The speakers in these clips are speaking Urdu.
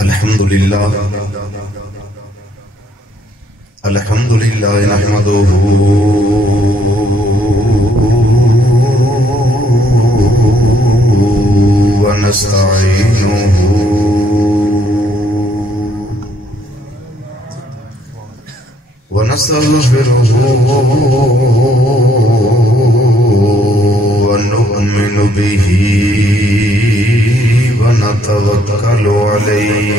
الحمدللہ نحمده ونستعینه ونستغفره ونؤمن به ونتوكل عليه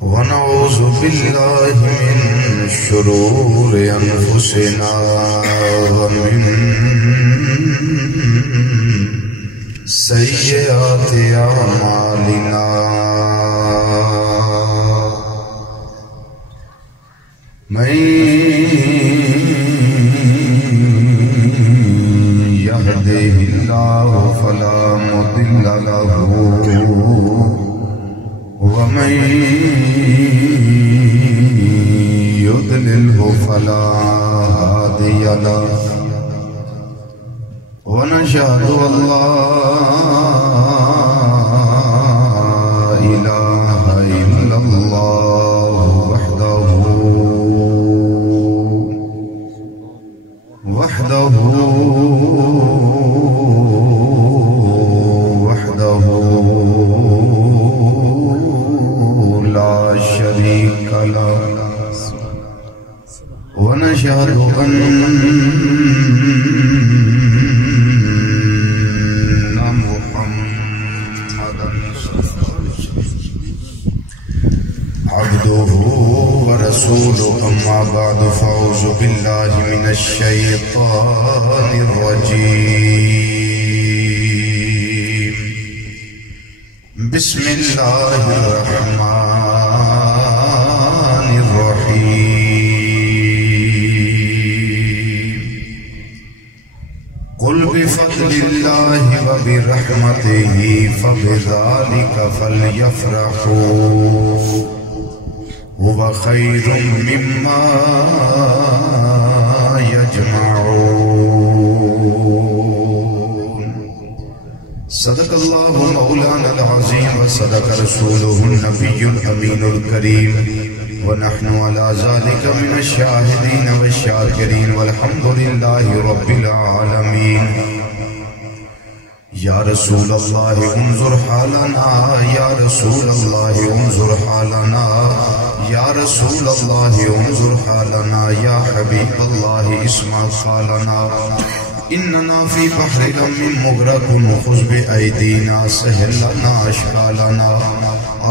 ونعوذ بالله من شرور أنفسنا ومن سيئات أعمالنا من يهده الله فلا مضل له ومن يضلله فلا هادي له ونشهد أن لا إله إلا الله وحده لا شريك له ونشهد أن محمدا عبده ورسوله أما بعد فأعوذ بالله من الشيطان الرجيم بسم الله الرحمن الرحيم قل بفضل الله وبرحمته فبذلك فليفرحوا هو خير مما يجمعون صدق الله مولانا العظيم وصدق رسوله النبي الأمين الكريم ونحن على ذلك من الشاهدين والشاكرين والحمد لله رب العالمين يا رسول الله انظر حالنا يا رسول الله انظر حالنا يا رسول الله انظر حالنا يا حبيب الله اسمع قالنا إننا في بحر غم مغرق خذ بأيدينا سهل لنا أشكالنا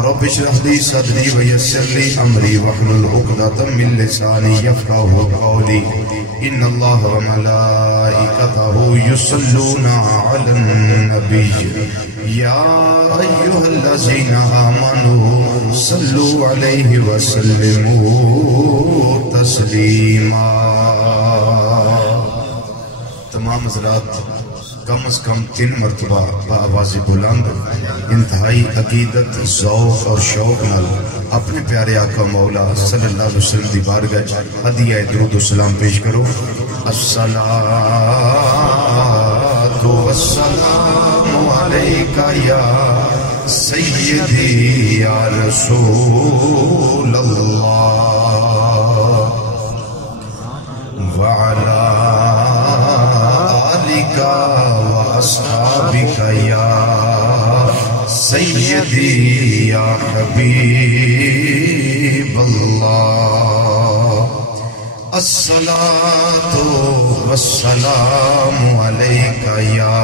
رب اشرح لي صدري ويسر لي أمري واحلل عقدة من لساني يفقهوا قولي إن الله وملائكته يصلون على النبي يا أيها الذين آمنوا صلوا عليه وسلموا تسليما تمام حضرات کم از کم 3 مرتبہ بآواز بلند انتہائی عقیدت ذوق اور شوق نال اپنے پیارے آقا مولا صلی اللہ علیہ وسلم دی بارگاہ ہدیہ درود و سلام پیش کرو الصلاۃ والسلام علیکہ یا سیدی یا رسول اللہ وعلا وأصحابك يا سيدي يا حبيب الله الصلاة والسلام عليك يا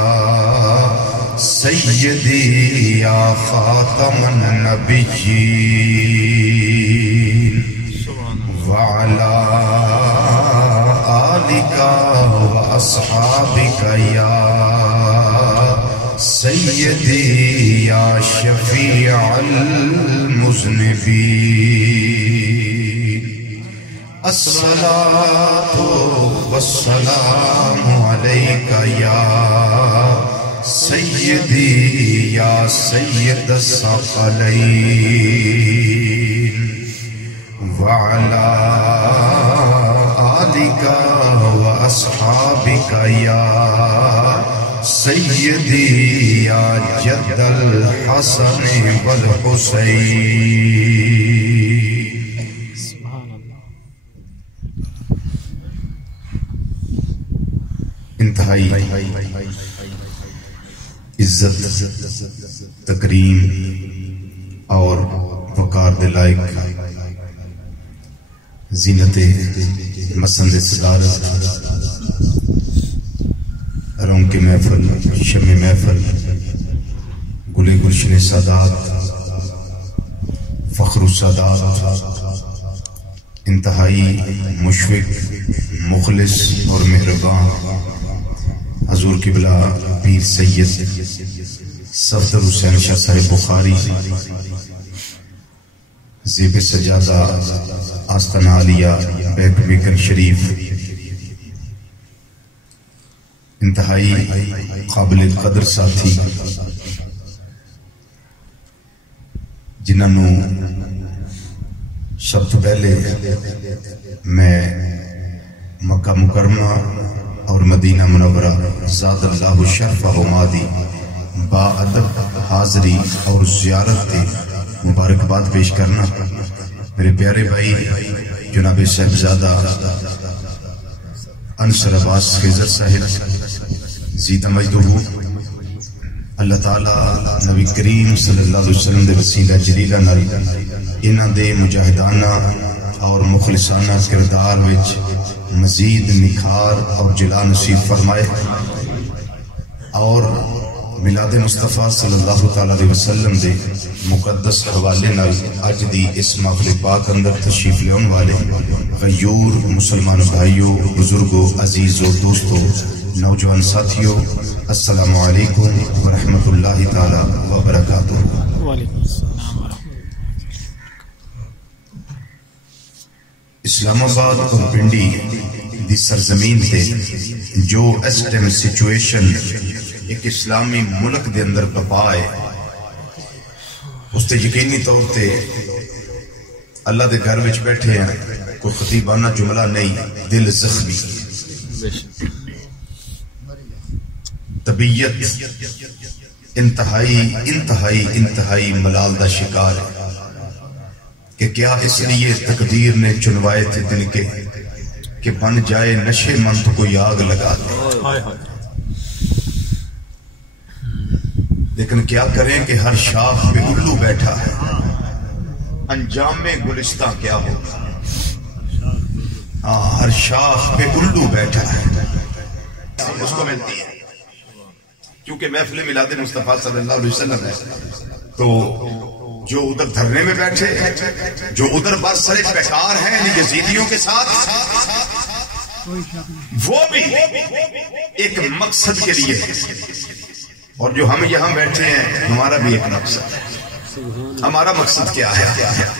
سيدي يا خاتم النبيين وعلى آلك وأصحابك يا سيدي يا شفيع المذنبين الصلاة والسلام عليك يا سيدي يا سيد الثقلين وعلى آلك وأصحابك يا سیدی یا جد الحسن والحسین. انتہائی عزت، تکریم اور وقار دلائق زینت مسند صدارت، رونق محفل، شمع محفل، گل گلشن سادات، فخر السادات، انتہائی مشفق، مخلص اور مہربان حضور قبلہ پیر سید صفدر حسین شاہ صاحب بخاری، زیب سجادہ آستانہ عالیہ بیت بیکن شریف، انتہائی قابل قدر ساتھی جنہوں سب تو پہلے میں مکہ مکرمہ اور مدینہ منورہ زاد اللہ شرفہ و مادی با ادب حاضری اور زیارت کے مبارکباد پیش کرنا میرے پیارے بھائی جناب صاحبزادہ انصر عباس خضر صاحب زیت مجدہ، اللہ تعالیٰ نبی کریم صلی اللہ علیہ وسلم دے وسیلہ جلیلہ نال انہاں دے مجاہدانہ اور مخلصانہ کردار وچ مزید نکھار اور جلا نصیب فرمائے، اور میلاد مصطفیٰ صلی اللہ علیہ وسلم دے مقدس حوالے نال اج دی اس محفل پاک اندر تشریف لیون والے غیور مسلمان بھائیوں، بزرگوں، عزیزوں، دوستوں، نوجوان ساتھیوں، السلام علیکم ورحمۃ اللہ تعالی وبرکاتہ. وعلیکم السلام ورحمۃ اللہ. اسلام آباد اور پنڈی دی سرزمین تے جو اس ٹائم سچویشن ایک اسلامی ملک دے اندر بپا ہے، اس تے یقینی طور تے اللہ دے گھر وچ بیٹھے ہیں، کوئی خطیبانہ جملہ نہیں، دل زخمی، طبیعت انتہائی ملال دا شکار ہے کہ کیا اس لیے تقدیر نے چنوائے تھے دل کے کہ بن جائے نشے مند کو آگ لگا دے. لیکن کیا کریں کہ ہر شاخ پہ الو بیٹھا ہے، انجام گلستہ کیا ہوگا. ہر شاخ پہ الو بیٹھا ہے، اس کو ملتی ہے کیونکہ محفل میلاد مصطفیٰ صلی اللہ علیہ وسلم ہے. تو جو ادھر دھرنے میں بیٹھے، جو ادھر برسر پیکار ہیں یعنی یزیدیوں کے ساتھ، وہ بھی ایک مقصد کے لیے، اور جو ہم یہاں بیٹھے ہیں ہمارا بھی ایک مقصد ہے. ہمارا مقصد کیا ہے؟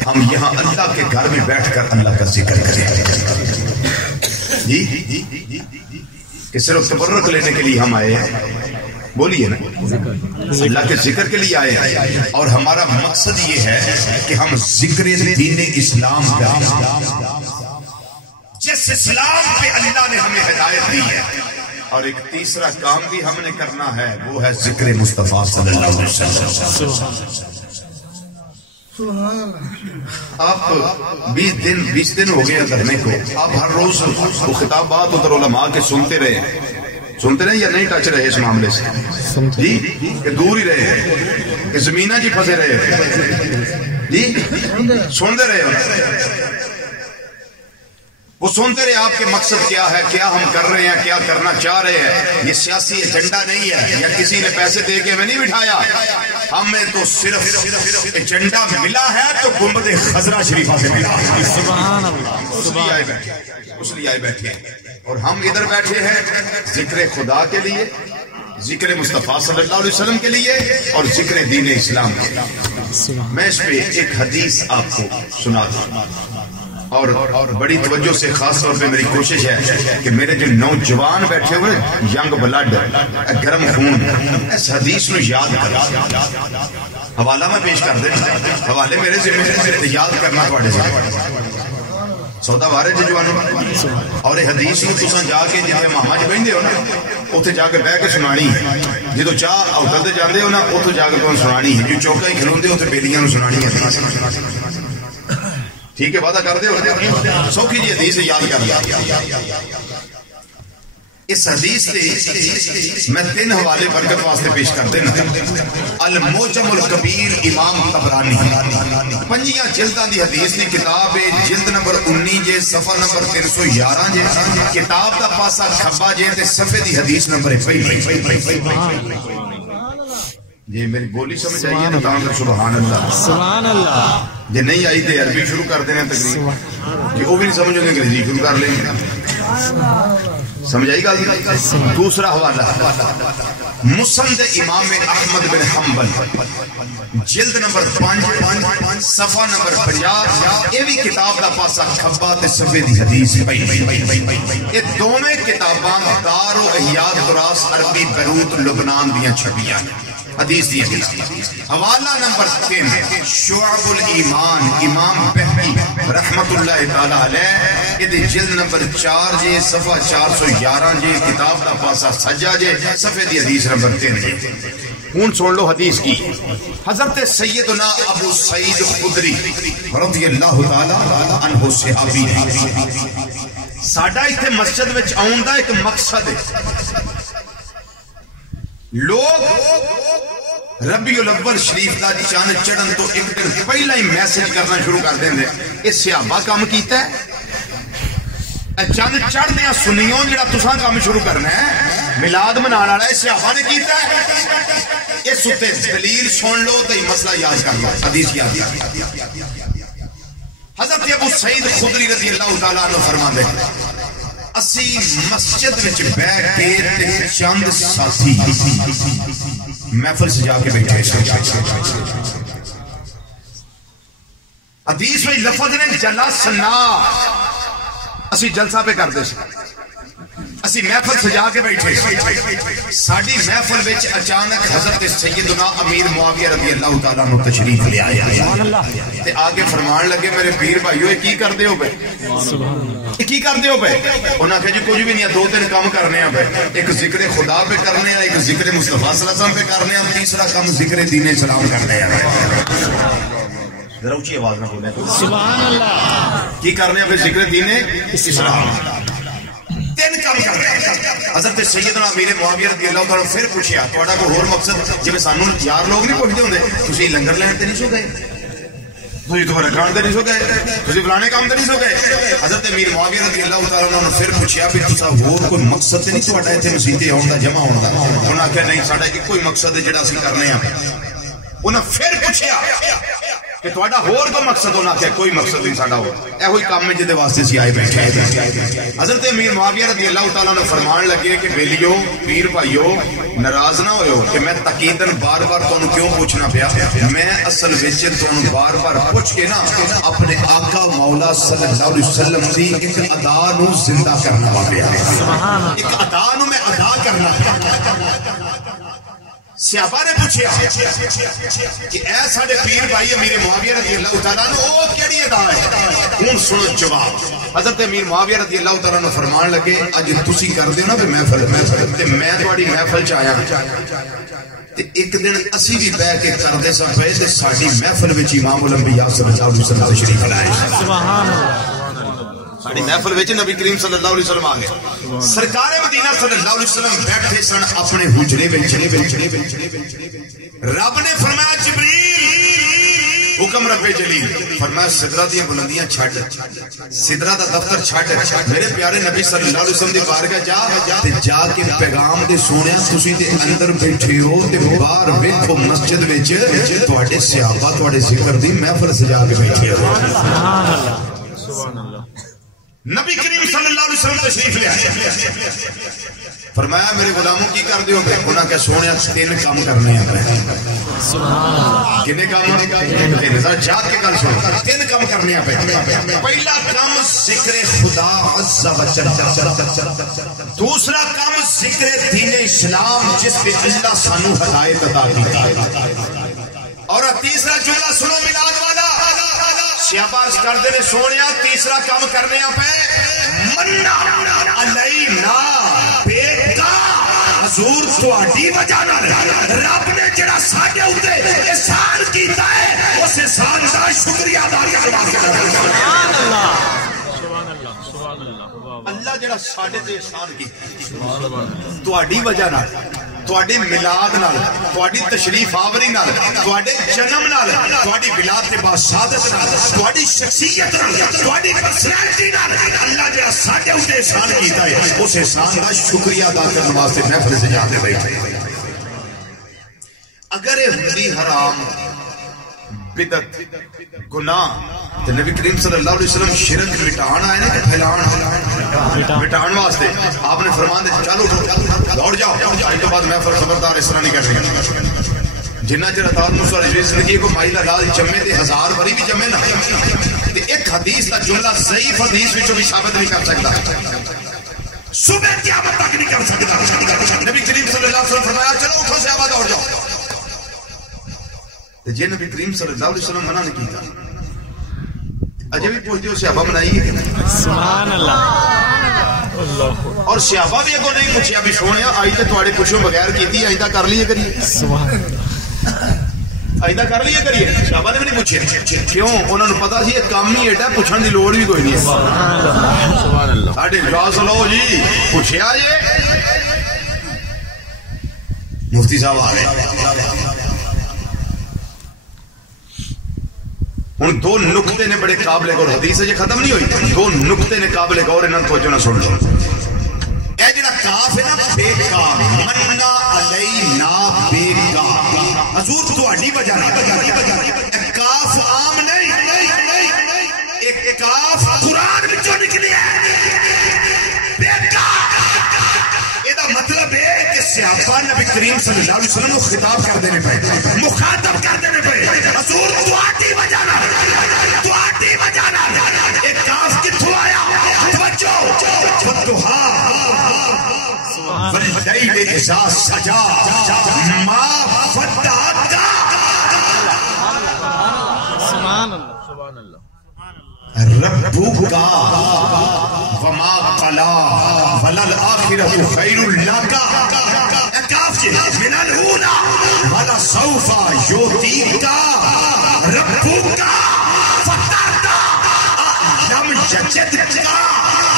ہم یہاں اللہ کے گھر میں بیٹھ کر اللہ کا ذکر کریں. جی کہ صرف تبرک لینے کے لیے ہم آئے ہیں؟ بولیے نا، اللہ کے ذکر کے لیے آئے ہیں. اور ہمارا مقصد یہ ہے کہ ہم ذکر دین اسلام کریں، جس اسلام پہ اللہ نے ہمیں ہدایت دی ہے. اور ایک تیسرا کام بھی ہم نے کرنا ہے، وہ ہے ذکر مصطفیٰ صلی اللہ علیہ وسلم. آپ 20 دن ہو گئے دھرنے کو، آپ ہر روز وہ خطابات ادھر علماء کے سنتے رہے یا نہیں ٹچ رہے اس معاملے سے؟ جی کہ دور ہی رہے کہ زمینہ جی پھنسے رہے جی سنتے رہے. وہ سنتے رہے آپ کے مقصد کیا ہے، کیا ہم کر رہے ہیں، کیا کرنا چاہ رہے ہیں. یہ سیاسی ایجنڈا نہیں ہے، یا کسی نے پیسے دے کے ہمیں نہیں بٹھایا. ہمیں تو صرف ایجنڈا ملا ہے تو گنبد خضرا شریفہ سے ملا. سبحان اللہ، اس لیے آئے بیٹھے ہیں. اور ہم ادھر بیٹھے ہیں ذکر خدا کے لیے، ذکر مصطفیٰ صلی اللہ علیہ وسلم کے لیے، اور ذکر دین اسلام کے لیے. میں اس پہ ایک حدیث آپ کو سنا دوں، اور بڑی توجہ سے، خاص طور پہ میری کوشش ہے کہ میرے جو نوجوان بیٹھے ہوئے ینگ بلڈ، گرم خون، اس حدیث کو یاد کریں. حوالہ میں پیش کر دیں، حوالے میرے ذمہ سے یاد کرنا پڑے گا. سودا وارے جوانو اور حدیث نو تساں جا کے جتھے ماما چ بیندے ہو نا اوتھے جا کے بیٹھ کے سنانی جدوں چاہ ہوٹل تے جاندے ہو نا اوتھے جا کے تانوں سنانی جو چوکا ہی کھلوندے اوتھے بیلیاں نو سنانی ہے ٹھیک ہے وعدہ کر دے ہو سوکھی جی حدیث یاد کر لیا اس حدیث سے میں 3 حوالے برکت واسطے پیش کر دینا الموجم الکبیر امام طبرانی 5 جلداں دی حدیث دی کتاب ہے جلد نمبر 19 جے صفحہ نمبر 311 جے کتاب دا پاسا کھبا جے تے صفحے دی حدیث نمبر ہے جی میری بولی سمجھ آئیے تو تاں سبحان اللہ سبحان اللہ جی نہیں آئی تے عربی شروع کر دینا تقریر جی وہ بھی نہیں سمجھو گے انگریزی شروع کر لیں گے سمجھ آئی گا دوسرا حوالہ مسند امام احمد بن حنبل جلد نمبر 5 صفحہ نمبر 50 یہ بھی کتاب دا پاسا کھبا تے صفحے دی حدیث یہ دونوں کتاباں دار و احیاء تراث عربی بیروت لبنان دیاں چھپیاں حدیث دی حوالہ نمبر 3 شعب الایمان امام بہقی رحمت اللہ تعالی علیہ یہ جلد نمبر 4 جے صفحہ 411 جے کتاب دا پاسا سجا جے صفحے دی حدیث نمبر 3 جے ہن سن لو حدیث کی حضرت سیدنا ابو سعید خدری رضی اللہ تعالی عنہ صحابی ساڈا ایتھے مسجد وچ آون دا ایک مقصد ہے لوگ ربیع الاول شریف دا چاند چڑھن تو ایک دن پہلا ہی میسج کرنا شروع کر دیں یہ صحابہ کام کیتا ہے چاند چڑھنے سنیوں جڑا تساں کام شروع کرنا ہے میلاد منانا والا صحابہ نے کیتا ہے اس تے دلیل سن لو تے مسئلہ یاد کر لو حدیث یاد حضرت ابو سعید خدری رضی اللہ تعالیٰ عنہ فرماندے اسی مسجد وچ بیٹھ کے چند ساتھی محفل سجا کے بیٹھے حدیث میں لفظ نے جلسنا اسی جلسہ پہ کرتے اسی محفل سجا کے بیٹھے ساڈی محفل وچ اچانک حضرت سیدنا امیر معاویہ رضی اللہ تعالیٰ عنہ تشریف لے آیا تے آگے فرمان لگے میرے پیر بھائیو کی کر دے ہو پہ کی کر دے ہو پہ انہاں کہ جی کچھ بھی نہیں 2-3 کام کرنے ہیں پہ ایک ذکر خدا پہ کرنے ہیں ایک ذکر مصطفیٰ صلی اللہ علیہ وسلم پہ کرنے ہیں تیسرا کام ذکر دین اسلام کرنے ہیں ذرا اونچی آواز نہ بولیں سبحان اللہ کی کرنے ہیں پہ ذکر دین اسلام 3 کام کر رہے ہیں حضرت سیدنا امیر معاویہ رضی اللہ تعالیٰ پھر پوچھیا تھوڑا کو اور مقصد جب سانوں یار لوگ نہیں پوچھتے ہوندے تسی لنگر لین تے نہیں سو گئے تسی تمہارا کھان تے نہیں سو گئے تسی فلانے کام تے نہیں سو گئے حضرت امیر معاویہ رضی اللہ تعالیٰ نے پھر پوچھیا بھی تسا اور کوئی مقصد تے نہیں تہاڈا ایتھے مسیتے آਉਣ دا جمع ہوਣ دا انہاں کہا نہیں ساڈا کوئی مقصد ہے جڑا اسی کرنے ہیں انہاں پھر پوچھیا کہ تہاڈا ہور کوئی مقصد ہونا کہ کوئی مقصد نہیں ساڈا ہو ایہی کام میں جدے واسطے سی آئے بیٹھے حضرت امیر معاویہ رضی اللہ تعالیٰ نے فرمان لگے کہ بیلیو پیر بھائیو ناراض نہ ہوئے کہ میں تقیدن بار بار تانوں کیوں پوچھنا پیا میں اصل وچ تانوں بار بار پوچھ کے نا اپنے آقا مولا صلی اللہ علیہ وسلم دی ایک ادا نو زندہ کرنا پیا ایک ادا نو میں ادا کرنا پیا صحابہ نے پوچھیا کہ اے ساڈے پیر بھائی امیر معاویہ رضی اللہ تعالیٰ عنہ او کیڑی ادا ہے ہن سنو جواب حضرت امیر معاویہ رضی اللہ تعالیٰ عنہ فرمان لگے اج تسی کر دیو نا کہ محفل تے میں تہاڈی محفل چ آیا تے ایک دن اسی بھی بیٹھ کے کردے سا پے تے ساڈی محفل وچ امام الانبیاء صلی اللہ علیہ وسلم تشریف لائے سبحان اللہ ساڈی محفل وچ نبی کریم صلی اللہ علیہ وسلم آ گئے سرکار مدینہ صلی اللہ علیہ وسلم بیٹھے سن اپنے حجرے وچ رب نے فرمایا جبریل حکم رب جلیل فرمایا سدرہ دی بلندیاں چھڈ سدرہ دا دفتر چھڈ میرے پیارے نبی صلی اللہ علیہ وسلم دی بارگاہ جا تے جا کے پیغام دے سونیا تسی تے اندر بیٹھے ہو تے باہر ویکھو مسجد وچ تواڈے صحابہ تواڈے ذکر دی محفل سجا کے بیٹھے ہو سبحان اللہ سبحان اللہ نبی کریم صلی اللہ علیہ وسلم تشریف لے آئے فرمایا میرے غلاموں کی کر دیو انہاں کہ سونے 3 کام کرنے ہیں کنے کام تین ذرا جات کے گل سنو 3 کام کرنے ہیں پہلا کام ذکر خدا عز و جل دوسرا کام ذکر دین اسلام جس پہ اللہ سانو ہدایت عطا کی اور تیسرا جملہ سنو میلاد والا صحابہ عرض کردے نے سونیا تیسرا کام کرنے پہ مننا علینا بیکا حضور تہاڈی وجہ نال رب نے جڑا ساڈے اوتے احسان کیتا ہے اس احسان دا شکریہ ادا کرنا سبحان اللہ سبحان اللہ سبحان اللہ اللہ جڑا ساڈے تے احسان کیتا تہاڈی وجہ نال تہاڈی میلاد نال تہاڈی تشریف آوری نال تہاڈے جنم نال تہاڈی ولادت باسعادت نال تہاڈی شخصیت نال تہاڈی پرسنالٹی نال اللہ جڑا ساڈے اوتے احسان کیتا ہے اس احسان دا شکریہ ادا کرن واسطے محفل سجاتے بیٹھے اگر یہ ہوندی حرام بدعت گناہ تو نبی کریم صلی اللہ علیہ وسلم شرک مٹان آئے نا کہ پھیلان مٹان واسطے آپ نے فرمان دے چلو دوڑ جاؤ آئی تو بعد میں خبردار اس طرح نہیں کر رہی جنہ چر عطا موسیٰ علیہ زندگی کو مائی لال جمعے دے 1000 بری بھی جمعے نا ایک حدیث کا جملہ ضعیف حدیث وچوں بھی ثابت نہیں کر سکتا صبح قیامت تک نہیں کر سکتا نبی کریم صلی اللہ علیہ وسلم فرمایا چلو اٹھو صحابہ دوڑ جاؤ جی نبی کریم صلی اللہ علیہ وسلم منع نہیں کیتا اجے بھی پوچھتے ہو صحابہ منائی ہے سبحان اللہ اور صحابہ بھی اگوں نہیں پوچھیا بھی سونیا آئی تے تواڈے پوچھو بغیر کیتی آئندہ کر لیے کریے سبحان اللہ آئندہ کر لیے کریے صحابہ نے بھی نہیں پوچھے کیوں انہوں نے پتا سی یہ کام ہی ایڈا پوچھن دی لوڑ بھی کوئی نہیں سبحان اللہ ساڈے اجازت لو جی پوچھیا جی مفتی صاحب آ گئے ان دو نقطے نے بڑے قابل غور حدیث ہے یہ ختم نہیں ہوئی دو نقطے نے قابل غور انہوں نے توجہ نہ سن لو اے جڑا کاف ہے نا بیکا مننا علینا بیکا حضور تہاڈی وجہ نال کاف عام نہیں ایک کاف قرآن وچوں نکلی ہے بیکا ایدا مطلب ہے کہ صحابہ نبی کریم صلی اللہ علیہ وسلم کو خطاب کر دینے پہ مخاطب کر دینے پہ حضور تہاڈی وجہ نال ایک کاف کتھوں آیا توجہ فتوحا واللیل اذا سجا ما ودعک سبحان اللہ سبحان اللہ ربک وما قلا وللآخرۃ خیر لک کاف جی من الأولی ولسوف یعطیک ربک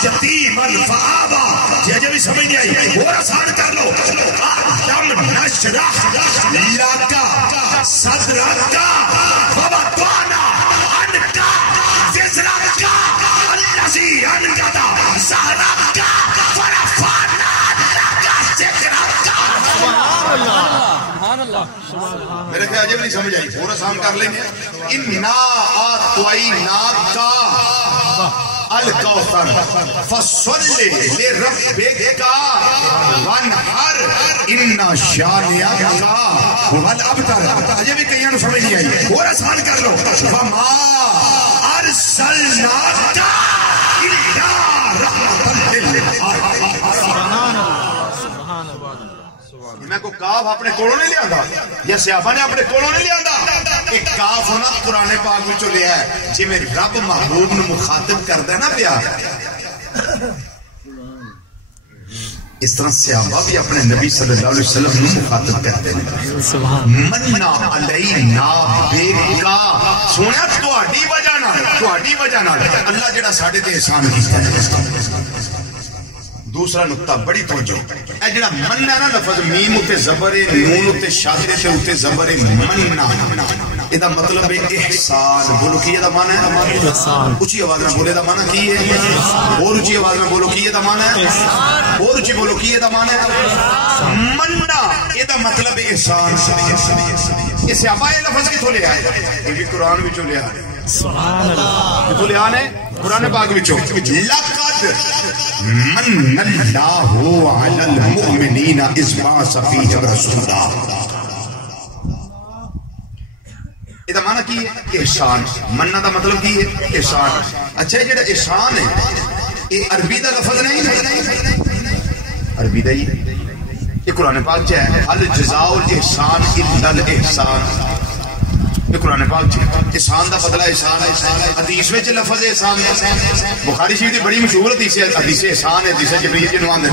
یتیمن فآبا یہ بھی سمجھ نہیں آئی اور آسان کر لو لم نشرح لک صدرک ووضعنا عنک وزرک الذی انقض ظہرک ورفعنا لک ذکرک سبحان اللہ میرے خیال یہ بھی نہیں سمجھ آئی اور آسان کر لیں گے انا اعطیناک الکوثر فصلی لربک وانحر ان شانئک هو الابتر یہ بھی کئیوں نے سمجھ نہیں آئی اور آسان کر لو وما ارسلناک الا رحمۃ للعالمین میں کو کاف اپنے کولوں نہیں لیا یا صحابہ نے اپنے کولوں نہیں لیا ایک کاف ہونا قرآن پاک میں چو لیا ہے جی میں رب محبوب نے مخاطب کردہ نا پیا اس طرح صحابہ بھی اپنے نبی صلی اللہ علیہ وسلم نے مخاطب کرتے ہیں مننا علینا بیکا سونا تہاڈی وجہ نال اللہ جڑا ساڈے تے احسان کیتا ہے دوسرا نقطہ بڑی توجہ اے جڑا مننا نا لفظ میم اتے زبر نون اتے شادے تے اتے زبر مننا ادا مطلب ہے احسان بولو کی یہ دا معنی ہے احسان اونچی آواز میں بولے دا معنی کی ہے اور اونچی آواز میں بولو کی یہ دا معنی ہے اور اونچی بولو کی یہ دا معنی ہے مننا ادا مطلب ہے احسان یہ صحابہ یہ لفظ کتھوں لے آئے یہ بھی قرآن وچوں لے آئے سبحان اللہ کتھوں لے آنے قرآن پاک وچوں لقد من اللہ علی المؤمنین اذ بعث فیہم رسولا یہ دا معنی کی ہے احسان مننا دا مطلب کی ہے احسان اچھا یہ جڑا احسان ہے یہ عربی دا لفظ نہیں عربی دا ہی یہ قرآن پاک چاہے حل جزاء الاحسان الا الاحسان یہ قرآن پاک احسان دا بدلہ احسان ہے. حدیث میں لفظ احسان بخاری شریف کی بڑی مشہور حدیث ہے. حدیث احسان ہے. حدیث جبریل جی نوان دے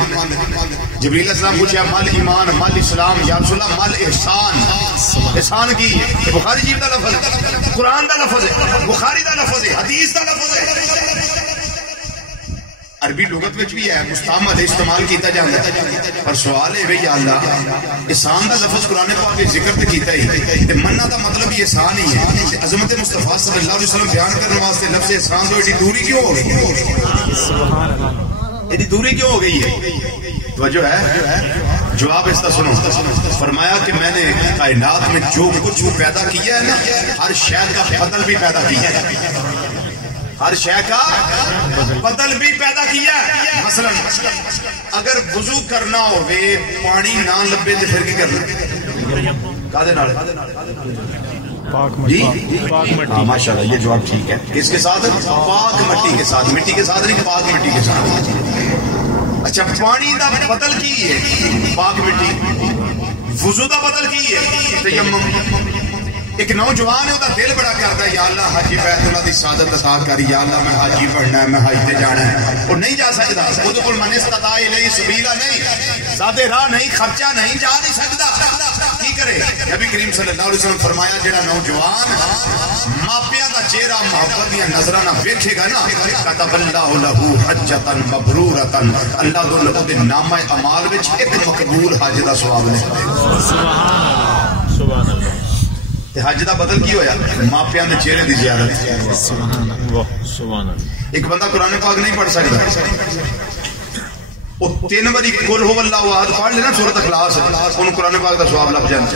جبریل علیہ السلام پوچھا مال ایمان مال اسلام یا رسول اللہ مال احسان. احسان کی ہے بخاری شریف دا لفظ ہے, قرآن دا لفظ ہے, بخاری دا لفظ ہے, حدیث دا لفظ ہے. عربی لغت وچ بھی ہے مستعمل استعمال کیتا جاتا ہے. پر سوال ہے یا اللہ احسان دا لفظ قرآن پاک وچ ذکر تے کیتا ہی تے مننا دا مطلب یہ احسان ہی ہے. عظمت مصطفیٰ صلی اللہ علیہ وسلم بیان کرنے واسطے لفظ احسان تو ایڈی دوری کیوں ہو گئی؟ سبحان اللہ, ایڈی دوری کیوں ہو گئی ہے؟ توجہ ہے, جواب اس کا سنو. فرمایا کہ میں نے کائنات میں جو کچھ پیدا کیا ہے نا ہر شے کا بدل بھی پیدا کیا ہے. ہر شے کا بدل بھی پیدا کیا ہے. مثلا اگر وضو کرنا ہوئے پانی نہ لبے تو پھر کی کرنا کادے نال جی ماشاءاللہ یہ جواب ٹھیک ہے. کس کے ساتھ؟ پاک مٹی کے ساتھ. مٹی کے ساتھ نہیں, پاک مٹی کے ساتھ. اچھا پانی دا بدل کی ہے پاک مٹی, وضو دا بدل کی ہے تیمم. ایک نوجوان ہے وہ دل بڑا کرتا ہے یا اللہ حاجی بیت اللہ دی سعادت عطا کر, یا اللہ میں حاجی پڑھنا ہے, میں حج تے جانا ہے. وہ نہیں جا سکتا, خود کو من استطاع الیہ سبیلا نہیں, سادے راہ نہیں, خرچہ نہیں, جا نہیں سکتا. کی کرے؟ نبی کریم صلی اللہ علیہ وسلم فرمایا جڑا نوجوان ماپیاں دا چہرہ محبت دی نظراں نہ ویکھے گا نا کتب اللہ لہ حجۃ مبرورۃ, اللہ دو لو دے نامہ اعمال وچ ایک مقبول حج دا ثواب لکھ دے. سبحان اللہ سبحان اللہ. حج دا بدل کی ہویا ماپیاں دے چہرے دی زیارت. سبحان اللہ سبحان اللہ. ایک بندہ قرآن پاک نہیں پڑھ سکتا, وہ 3 باری قل هو اللہ احد پڑھ لینا سورۃ اخلاص, انہوں قرآن پاک دا ثواب لگ جانا.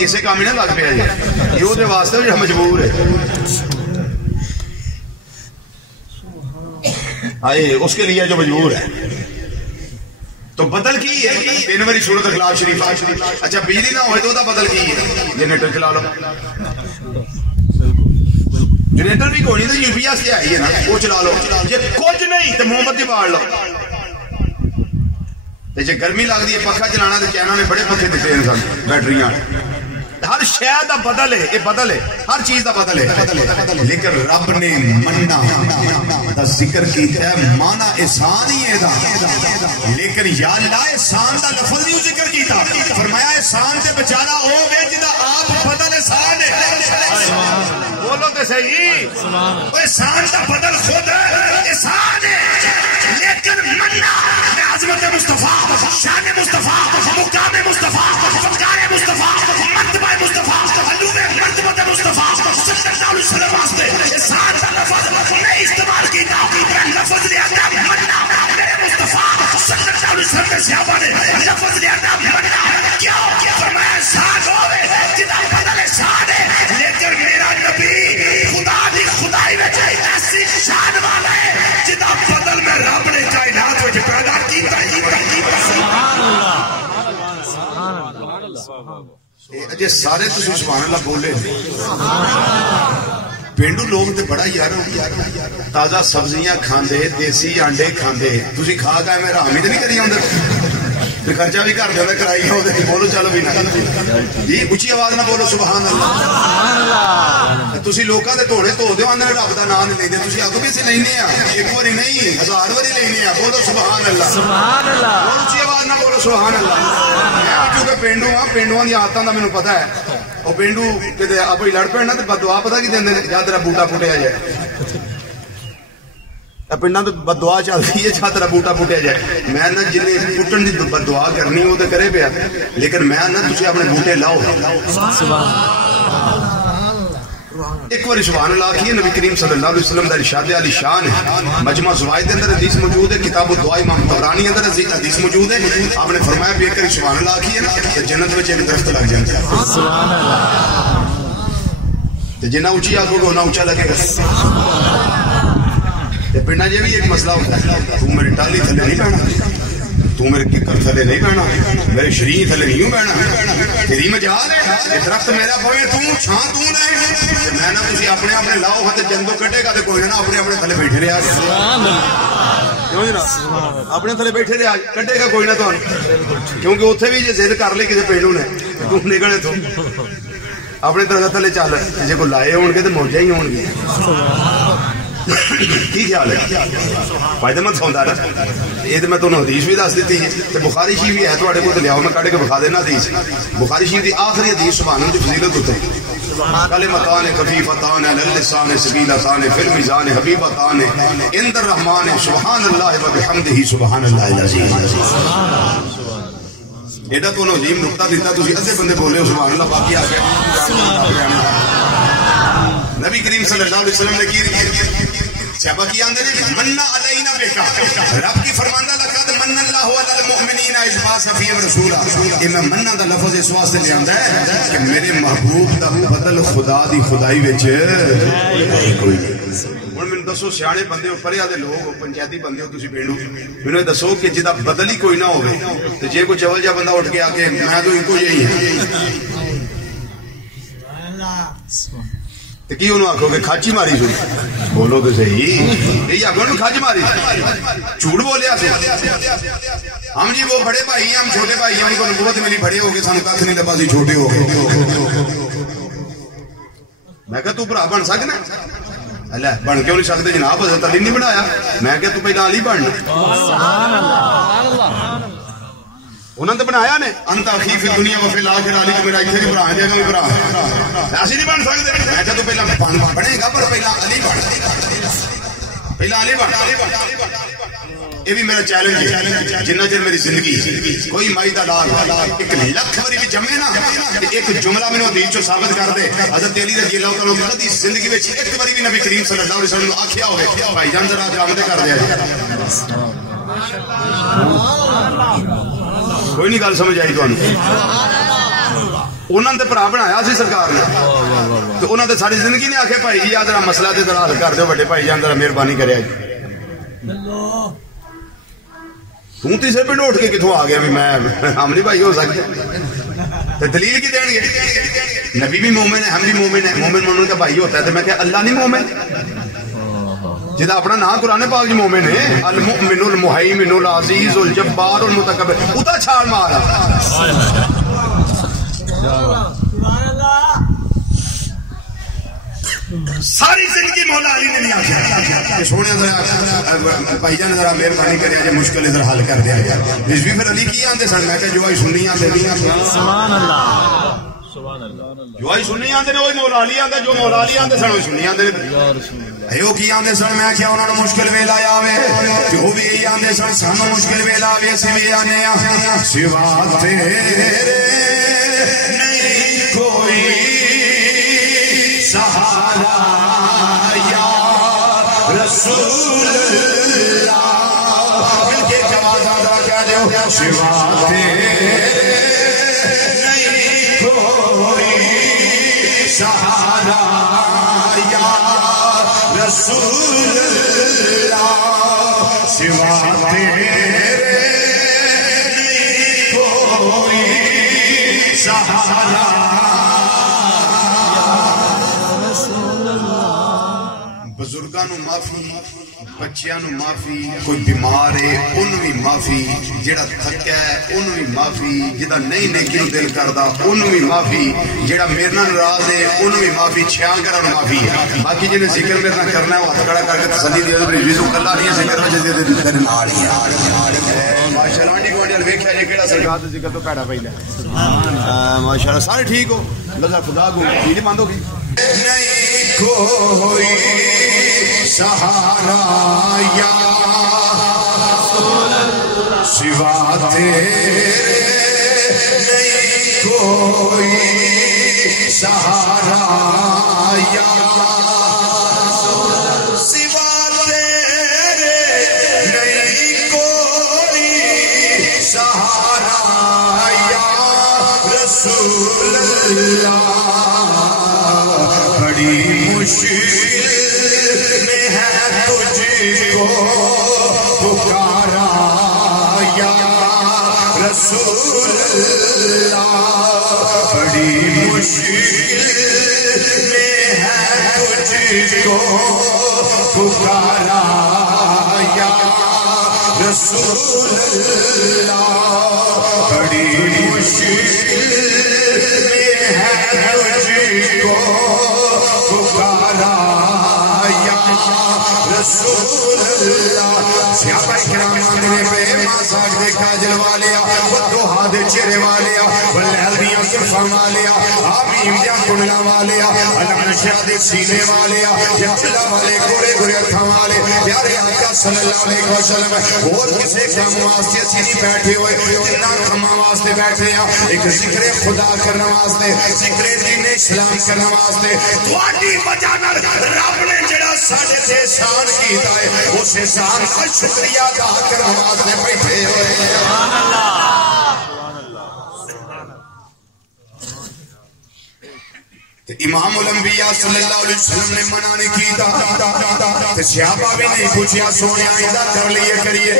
اسے کام ہی نہ لگ پیا جائے, یہ وہ واسطے جو مجبور ہے. آئے اس کے لیے جو مجبور ہے تو بدل کی ہے 3 باری سورۃ اخلاص شریف. اچھا بجلی نہ ہوئے تو دا بدل کی ہے جنریٹر چلا لو. جنریٹر بھی کوئی نہیں تو یو پی ایس سے آئی ہے نا, وہ چلا لو. یہ کچھ نہیں تو موم بتی بال لو. جی گرمی لگ دی ہے پکھا چلانا تو چائنا نے بڑے پکھے دیتے ہیں سن بیٹریاں. ہر شے دا بدل ہے, یہ بدل ہے, ہر چیز دا بدل ہے. لیکن رب نے مننا دا ذکر کیتا ہے, مانا احسان ہی ہے دا, لیکن یا اللہ احسان دا لفظ نہیں ذکر کیتا. فرمایا احسان تے بیچارہ او وے جدا آپ بدل احسان ہے. بولو تے صحیح, وہ احسان دا بدل خود احسان ہے. لیکن مننا عظمت مصطفیٰ, شان مصطفیٰ, مقام مصطفیٰ, فقار مصطفیٰ, مرتبہ مصطفیٰ, علوم مرتبہ مصطفیٰ صلی اللہ علیہ وسلم واسطے احسان کا لفظ نہیں استعمال کیتا. میں لفظ لیا تھا مننا, میرے مصطفیٰ صلی اللہ علیہ وسلم کے صحابہ نے لفظ لیا تھا مننا. کیوں؟ فرمایا احسان ہوئے جدا بدل احسان ہے, لیکن میرا نبی خدا دی خدائی میں ایسی شان والا ہے جدا بدل میں رب نے کائنات وچ پیدا کیتا. اجے سارے تسی سبحان اللہ بولے. پینڈو لوگ تے بڑا یار تازہ سبزیاں کھاندے, دیسی انڈے کھاندے. تسی کھا کے میرا حامد نہیں کری آندے, خرچہ بھی کر دے کرائی ہو دے. بولو چلو بھی نہ جی اچھی آواز نہ بولو سبحان اللہ. تسی لوکاں دے توڑے دھو دیو آندے رب دا نام نہیں لیندے. تسی آکھو بھی اسی لینے آ, ایک واری نہیں 1000 واری لینے آ. بولو سبحان اللہ سبحان اللہ. بولو اچھی آواز نہ بولو سبحان اللہ. کیونکہ پینڈو ہاں, پینڈواں دی عادتاں دا مینوں پتہ ہے. وہ پینڈو کتے آپ ہی لڑ پڑنا تو بدعا پتہ کی دیندے نے, جا تیرا بوٹا پٹیا جائے. پنڈاں تو بدعا چلتی ہے, جا تیرا بوٹا پٹیا جائے. میں نہ جن پٹن دی بدعا کرنی وہ تو کرے پیا, لیکن میں نہ تسی اپنے بوٹے لاؤ. ایک بار سبحان اللہ آخیے. نبی کریم صلی اللہ علیہ وسلم دا ارشاد علی شان ہے. مجمع زوائد کے اندر حدیث موجود ہے, کتاب الدعاء امام طبرانی اندر حدیث موجود ہے. آپ نے فرمایا بھی ایک بار سبحان اللہ آخیے نا تو جنت میں ایک درخت لگ جائے. سبحان اللہ. جنہ اونچی آگو گا اتنا اونچا لگے گا. پنڈا جی بھی ایک مسئلہ ہوتا ہے, تو میری ٹالی تھلے نہیں بہنا, تو میرے ککر تھلے نہیں بہنا, میرے شریر تھلے نہیں بہنا. تیری مجال ہے, یہ درخت میرا پوے تو چھان تو لائے. میں نہ تسی اپنے اپنے لاؤ ہاں جندو کٹے گا تو کوئی نہ اپنے اپنے تھلے بیٹھے رہا. کیوں جناب اپنے تھلے بیٹھے رہا, کٹے گا کوئی نہ تو, کیونکہ اتنے بھی جی ضد کر لی کسی پینڈو نے تو نکلے تو اپنے درخت تلے چل جے کو لائے ہون گے تو موجہ ہی ہون گے کی خیال ہے فائدہ مند سوندا نا یہ تو میں تمہیں حدیث بھی دس دیتی ہے بخاری شریف بھی ہے تواڈے کول تے لیاؤ میں کڈ کے بخا دینا حدیث بخاری شریف دی آخری حدیث سبحان اللہ دی فضیلت ہوتے کلمتان خفیفتان علی اللسان ثقیلتان فی المیزان حبیبتان عند الرحمن سبحان اللہ و بحمدہ سبحان اللہ العظیم ایڈا تو عظیم نقطہ دیتا تسی ادھے بندے بولے ہو سبحان اللہ باقی آ کے نبی کریم صلی اللہ علیہ وسلم نے کی صحابہ کی آندے نے مننا علینا بیٹا رب کی فرماندہ لقد من اللہ علی المؤمنین اذ بعث فیہم رسولا کہ میں مننا دا لفظ اس واسطے لے آندا ہے کہ میرے محبوب دا بدل خدا دی خدائی وچ کوئی نہیں ہن مینوں دسو سیانے بندے ہو پریا دے لوگ پنچایتی بندے ہو تسی پینڈو مینوں دسو کہ جدا بدل ہی کوئی نہ ہوے تے جے کوئی چول جا بندہ اٹھ کے آ کے میں تو ان کو یہی ہے کی انہوں آکھو کہ کھاچی ماری سوئی بولو تو صحیح یہی آکھو انہوں کھاچی ماری جھوٹ بولیا سے ہم جی وہ بڑے بھائی ہیں ہم چھوٹے بھائی ہیں ان کو نبوت ملی بڑے ہو گئے سانو کھ نہیں لبا سی چھوٹے ہو گئے میں کہا تو برا بن سکنا اللہ بن کیوں نہیں سکتے جناب حضرت علی نہیں بنایا میں کہا تو پہلا علی بننا انہوں نے بنایا نے انت اخی فی دنیا و فی الاخرہ علی کو میرا اتنے بھی برا ہے جگہ بھی برا ہے ایسی نہیں بن سکتے میں کہا تو پہلا بنے گا پر پہلا علی بن پہلا علی بن یہ بھی میرا چیلنج ہے جنہ چر میری زندگی کوئی مائی دا لال ایک لکھ وری بھی جمے نا ایک جملہ میں حدیث چو ثابت کر دے حضرت علی رضی اللہ تعالیٰ عنہ کدی زندگی میں ایک وری بھی نبی کریم صلی اللہ علیہ وسلم آکھیا ہوئے بھائی جان ذرا جامدے کر دیا کوئی نہیں گل سمجھ آئی انہوں نے برا بنایا سی سرکار نے تو انہوں نے ساری زندگی نے آخیا بھائی جی ذرا مسئلہ تے ذرا حل کر دو بڑے بھائی جان ذرا مہربانی کرے تو تیسرے پنڈ اٹھ کے کتوں آ گیا بھی میں ہم نہیں بھائی ہو سکتے دلیل کی دیں گے نبی بھی مومن ہے ہم بھی مومن ہیں مومن مومن کا بھائی ہوتا ہے تو میں کہ اللہ نہیں مومن جدا اپنا نام قرآن پاک جی مومن ہے المؤمن المہیمن العزیز الجبار المتکبر اتا چھال مارا ساری زندگی مولا علی نے نہیں آکھیا کہ سونے ذرا بھائی جان ذرا مہربانی کرے جے مشکل ادھر حل کر دیا گیا رضوی پھر علی کی آندے سن میں کہ جو آئی سنی آندے سبحان اللہ جو آئی سنی آندے نے وہی مولا علی آندے جو مولا علی آندے سن وہی سنی آندے ایو کی آندے سن میں کیا انہوں نے مشکل ویلا آوے جو بھی یہی آندے سن سانو مشکل ویلا آوے اسی بھی آنے سوا تیرے نہیں کوئی سہارا یا رسول اللہ مل کے جواز آدھا کیا دے سوا تیرے نہیں کوئی سہارا یا رسول اللہ سوا تیرے نہیں کوئی سہارا بزرگانو معافی بچیانو معافی کوئی بیمار ہے انہوں بھی معافی جڑا تھکا ہے انہوں بھی معافی جڑا نہیں نیکیوں دل کردا انہوں بھی معافی جڑا میرے ناراض ہے انہوں بھی معافی چھیاں کرا معافی باقی جنہیں ذکر میرے کرنا ہے وہ ہاتھ کھڑا کر کے تسلی دے دو رضو کلا نہیں ذکر وجہ دے دے تیرے نال ہی ماشاءاللہ آنٹی گوانڈیال ویکھیا جے کیڑا سرکار دا ذکر تو پیڑا پہلا ماشاءاللہ سارے ٹھیک ہو اللہ خدا کو چیز بند ہو گئی نہیں کوئی سہارا یا سوا تیرے نہیں کوئی سہارا یا سوا تیرے نہیں کوئی سہارا یا رسول اللہ بڑی مشکل میں ہے تجھ کو پکارا یا رسول اللہ بڑی مشکل میں ہے تجھ کو پکارا یا رسول اللہ بڑی مشکل میں ہے تجھ رسول اللہ صحابہ کرام آندے پہ ماں ساگ دے کاجل والیا ودوہا دے چہرے والیا واللیل دیاں زلفاں والیا آمیم دیاں کنڈلاں والیا العنشا دے سینے والیا یا اللہ والے گورے گورے ہتھاں والے پیارے آقا صلی اللہ علیہ وسلم اور کسے کام واسطے اسی نہیں بیٹھے ہوئے جنہ کما واسطے بیٹھے ہیں ایک ذکر خدا کرنا واسطے ذکر دین اسلام کرنا واسطے تواڈی وجہ نال رب نے جڑا ساڈے تے احسان کیتا ہے اس احسان دا شکریہ ادا کرنا واسطے بیٹھے ہوئے سبحان اللہ امام الانبیاء صلی اللہ علیہ وسلم نے منع نہیں کیتا تے صحابہ بھی نہیں پوچھیا سونے آئندہ کر لیے کریے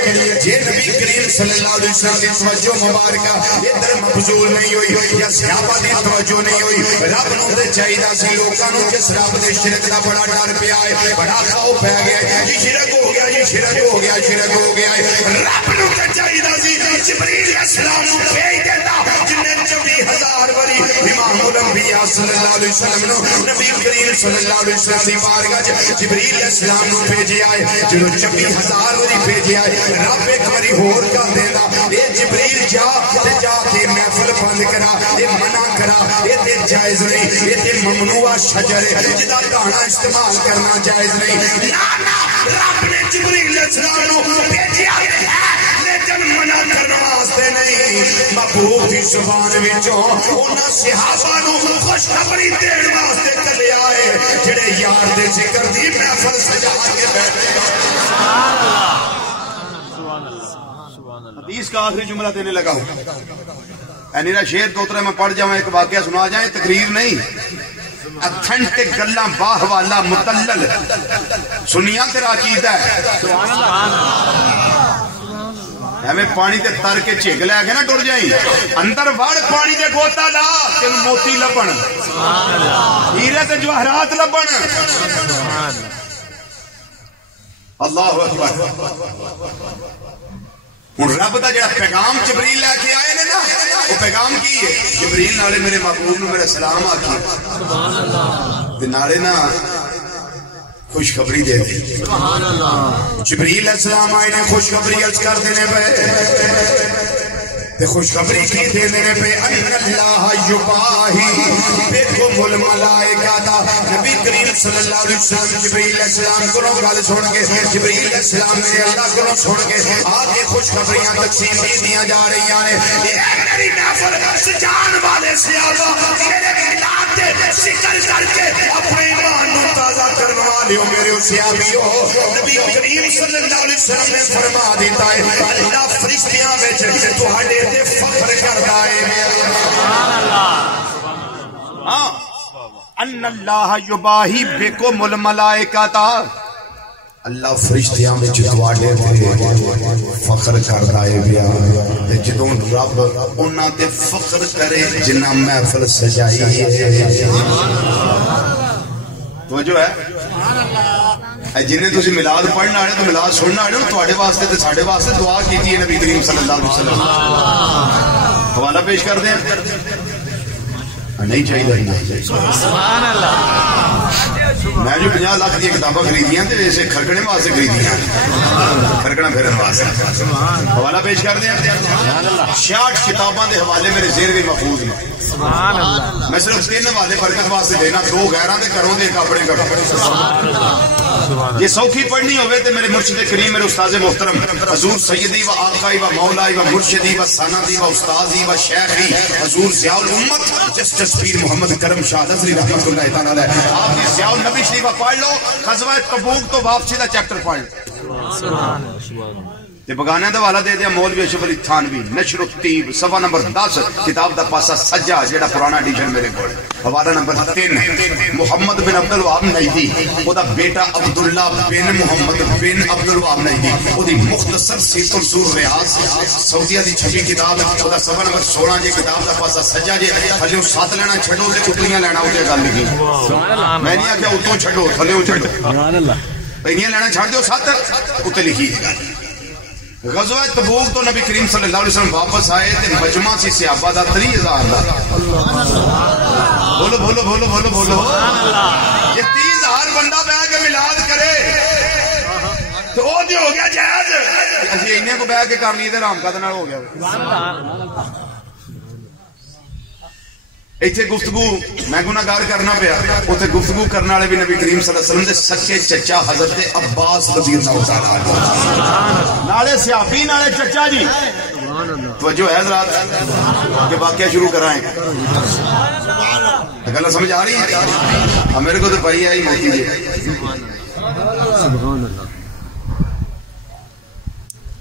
جے نبی کریم صلی اللہ علیہ وسلم کی توجہ مبارکہ ادھر مبذول نہیں ہوئی یا صحابہ دی توجہ نہیں ہوئی رب نو تے چاہیدا سی لوکاں نو جس رب دے شرک دا بڑا ڈر پیا ہے بڑا خوف پہ گیا جی شرک ہو گیا جی شرک ہو گیا شرک ہو گیا رب نو تے چاہیدا سی جبریل علیہ السلام نو بھیج دیندا جنے 24,000 واری امام الانبیاء صلی اللہ علیہ وسلم نبی کریم صلی اللہ علیہ وسلم دی بارگاہ جبریل علیہ السلام نو بھیجیا ہے جدوں 24,000 واری بھیجیا ہے رب ایک واری ہور کر دیندا اے جبریل جا تے جا کے محفل بند کرا اے منع کرا اے تے جائز نہیں اے تے ممنوع شجر ہے جدا دانا استعمال کرنا جائز نہیں نا رب نے جبریل علیہ السلام نو بھیجیا ہے لیکن منع کرنا واسطے نہیں محبوب دی زبان وچوں انہاں صحابہ نو خوشخبری دین واسطے چلے آئے جڑے یار دے ذکر دی محفل سجا کے بیٹھے سبحان اللہ سبحان اللہ حدیث کا آخری جملہ دینے لگا ہوں اینیرا شیر کو اترے میں پڑھ جاؤں ایک واقعہ سنا جائیں تقریر نہیں اتھنٹک گلاں باہ والا متلل سنیاں تیرا عقیدہ ہے سبحان اللہ ہمیں پانی تے تر کے چیک لے کے نہ ٹر جائیں اندر وڑ پانی دے گوتا لا تین موتی لبن ہیرے تے جواہرات لبن اللہ اکبر ہن رب دا جڑا پیغام جبریل لے کے آئے نے نا وہ پیغام کی ہے جبریل نالے میرے محبوب نو میرا سلام آکھی سبحان اللہ تے نالے نا خوشخبری دے دی سبحان اللہ جبریل علیہ السلام آئے نے خوشخبری عرض کر دینے پہ تے خوشخبری کی دے دینے پہ ان اللہ یباہی بکم الملائکہ دا نبی کریم صلی اللہ علیہ وسلم جبریل علیہ السلام کو گل سن کے جبریل علیہ السلام نے اللہ کو سن کے آگے خوشخبریاں تقسیم کی دیا جا رہی ہیں اے میری محفل سجان والے صحابہ میرے خلاف دے ذکر کر کے اپنے ایمان نو تازہ کرنے والے میرے صحابیو نبی کریم صلی اللہ علیہ وسلم نے فرما دیتا ہے اللہ فرشتیاں وچ تہاڈے تے فخر کردا ہے سبحان اللہ ہاں ان اللہ یباہی بکم الملائکہ اللہ فرشتیاں وچ تواڈے تے فخر کردا ہے بیا تے جدوں رب انہاں تے فخر کرے جنہ محفل سجائی ہے توجہ ہے سبحان اللہ جنہیں تسی میلاد پڑھنا والے تو میلاد سننا والے تواڈے واسطے تے ساڈے واسطے دعا کیتی ہے نبی کریم صلی اللہ علیہ وسلم حوالہ پیش کر دیں نہیں چاہیے سبحان اللہ میں جو 50 لاکھ کی کتاباں خریدیاں تے اسے کھڑکنے واسطے خریدیاں کھڑکنا پھرن واسطے حوالہ پیش کر دیں 66 کتاباں دے حوالے میرے زیر بھی محفوظ ہیں سبحان اللہ میں صرف 3 حوالے برکت واسطے دینا 2 غیراں دے کروں دے اپنے کروں سبحان اللہ یہ سوکھی پڑھنی ہوئے تے میرے مرشد کریم میرے استاد محترم حضور سیدی و آقائی و مولائی و مرشدی و سندی و استادی و شیخی حضور ضیاء الامت جسٹس پیر محمد کرم شاہ نظری رحمۃ اللہ تعالی علیہ آپ کی ضیاء النبی شریفہ پڑھ لو غزوہ تبوک تو واپسی دا چیپٹر پڑھ لو سبحان اللہ تے بگانے دا حوالہ دے دیا مولوی اشرف علی تھانوی نشر الطیب صفحہ نمبر 10 کتاب دا پاسا سجا جیڑا پرانا ایڈیشن میرے کول حوالہ نمبر 3 محمد بن عبد الوہاب نجدی او دا بیٹا عبداللہ بن محمد بن عبد الوہاب نجدی او دی مختصر سیرت الزور ریاض سعودیہ دی چھپی کتاب او دا صفحہ نمبر 16 جے کتاب دا پاسا سجا جے تھلیوں 7 لینا چھڈو تے اتنیاں لینا او تے گل لگی میں نہیں آکھیا اتوں چھڈو تھلیوں چھڈو سبحان اللہ اینیاں لینا چھڈ دیو 7 اوتے لکھی ہے غزوہ تبوک تو نبی کریم صلی اللہ علیہ وسلم واپس آئے تے مجمع سی صحابہ دا 30,000 دا بولو بولو بولو بولو بولو یہ 30,000 بندہ بیٹھ کے میلاد کرے تو وہ ہو گیا جائز اسی انہیں کو بہ کے کر لیے رام کا ہو گیا اتنے گفتگو میں گناہگار کرنا پیا اتنے گفتگو کرنے والے بھی نبی کریم صلی اللہ علیہ وسلم دے سکے چچا حضرت عباس رضی اللہ تعالیٰ عنہ نالے صحابی نالے چچا جی توجہ ہے حضرات کہ واقعہ شروع کرائیں گلا سمجھ آ رہی ہے میرے کو تو بھائی ہے ہی موتی جی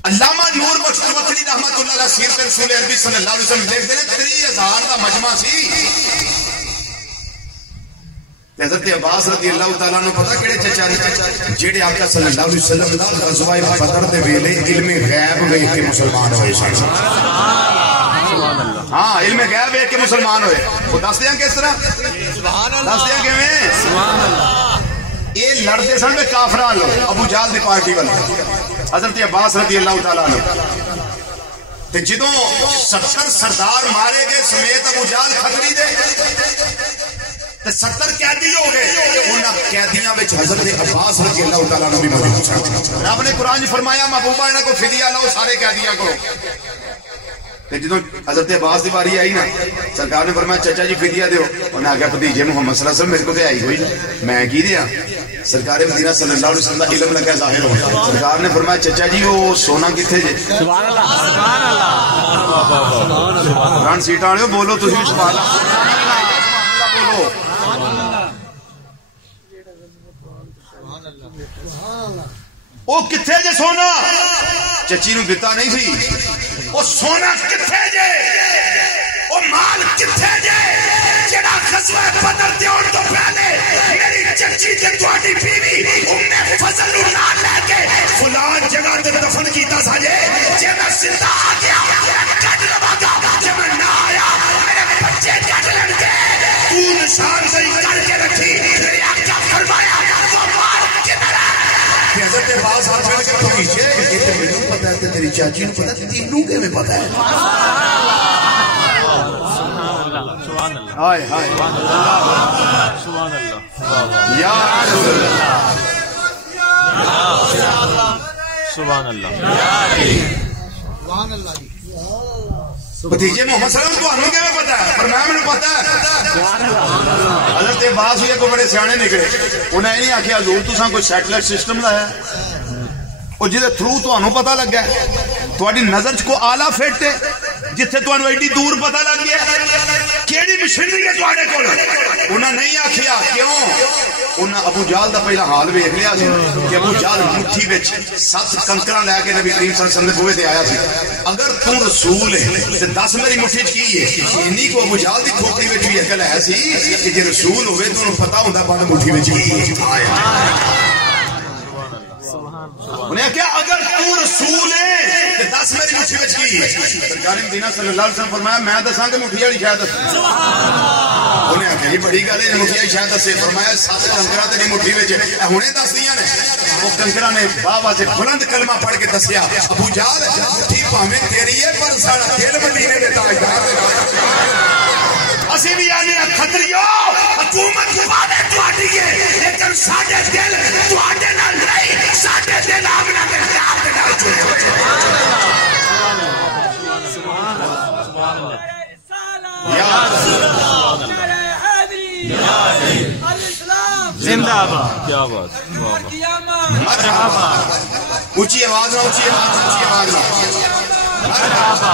علامہ نور بخش وکیلی رحمت اللہ علیہ سیرت رسول عربی صلی اللہ علیہ وسلم لکھ دے 30,000 کا مجمع سی حضرت عباس رضی اللہ تعالیٰ عنہ پتہ کیڑے چچا نے جڑے آقا صلی اللہ علیہ وسلم دا غزوہ بدر دے ویلے علم غیب ویکھ کے مسلمان ہوئے سن ہاں علم غیب ویکھ کے مسلمان ہوئے وہ دس دیاں کس طرح دس دیاں کیویں سبحان اللہ یہ لڑتے سن میں کافراں لو ابو جہل دی پارٹی والے حضرت عباس رضی اللہ تعالیٰ عنہ تے جدوں 70 سردار مارے گئے سمیت ابو جہل کھتری دے تے 70 قیدی ہو گئے انہاں قیدیاں وچ حضرت عباس رضی اللہ تعالیٰ عنہ بھی موجود رب نے قرآن فرمایا محبوبہ انہاں کو فدیہ لاؤ سارے قیدیاں کو تے جدوں حضرت عباس دی باری آئی نا سرکار نے فرمایا چچا جی فدیہ دیو انہاں آگیا بھتیجے محمد صلی اللہ علیہ وسلم میرے کو تے آئی ہوئی میں کی دیا سرکار مدینہ صلی اللہ علیہ وسلم کا علم لگا ظاہر ہو سرکار نے فرمایا چچا جی وہ سونا کتنے جی سبحان اللہ سبحان اللہ فرنٹ سیٹ والے بولو تسی بھی سبحان اللہ بولو وہ کتنے جے سونا چچی نو دتا نہیں سی وہ سونا کتنے جے وہ مال کتنے جے جڑا غزوہ بدر تے اون تو پہلے میری چچی تے تواڈی بیوی ام فضل نو نال لے کے فلان جگہ تے دفن کیتا ساجے جے میں زندہ آ گیا کٹ لواں گا جے میں نہ آیا میرے بچے کٹ لیں گے تو نشان صحیح کر کے رکھی میرے آقا فرمایا وہ مال کتنا حضرت عباس ہاتھ پھیر کے پوچھے کہ تے مینوں پتہ ہے تے تیری چاچی نو پتہ ہے تینوں کیویں پتہ ہے سبحان اللہ ہائے ہائے سبحان اللہ یا رسول اللہ سبحان اللہ سبحان اللہ بھتیجے محمد صلی اللہ علیہ وسلم تو انہوں کیویں پتہ ہے فرمایا مینوں پتہ ہے حضرت عباس ہوئے کو بڑے سیانے نکلے انہیں نہیں آکھیا حضور تساں کوئی سیٹلائٹ سسٹم لایا اور جدے تھرو تانوں پتہ لگ گیا تہاڈی نظر چ کو آلہ فٹ ہے جتھے تانوں ایڈی دور پتہ لگ گیا کیڑی مشینری ہے تہاڈے کول انہاں نہیں آکھیا کیوں انہاں ابو جہل دا پہلا حال ویکھ لیا سی کہ ابو جہل مٹھی وچ 7 کنکراں لے کے نبی کریم صلی اللہ علیہ وسلم دے بوئے تے آیا سی اگر تو رسول ہے تے 10 میری مٹھی وچ کی ہے انہی کو ابو جہل دی کھوپڑی وچ بھی عقل ہے سی کہ جے رسول ہوے تے انہوں پتہ ہوندا بند مٹھی وچ کی ہے انہیں کیا اگر تو رسول ہے کہ 10 میری مٹھی وچ کی سرکار مدینہ صلی اللہ علیہ وسلم فرمایا میں دساں کہ مٹھی والی شاید انہیں کہا یہ بڑی گل ہے مٹھی والی شاید دسے فرمایا 7 کنکراں تیری مٹھی وچ ہنے دس دیاں نے وہ کنکراں نے بابا سے بلند کلمہ پڑھ کے دسیا ابو جہل مٹھی بھاویں تیری ہے پر ساڈا دل مدینے دے تاجدار اسی بھی آنے خطریو حکومت بھاویں تہاڈی ہے لیکن ساڈے دل تہاڈے نال نہیں ساڈے دل آمنا دے نال دے نال جڑے سبحان اللہ سبحان اللہ یا رسول اللہ یا الاسلام زندہ باد کیا بات مرحبا اونچی آواز نہ اونچی آواز نہ مرحبا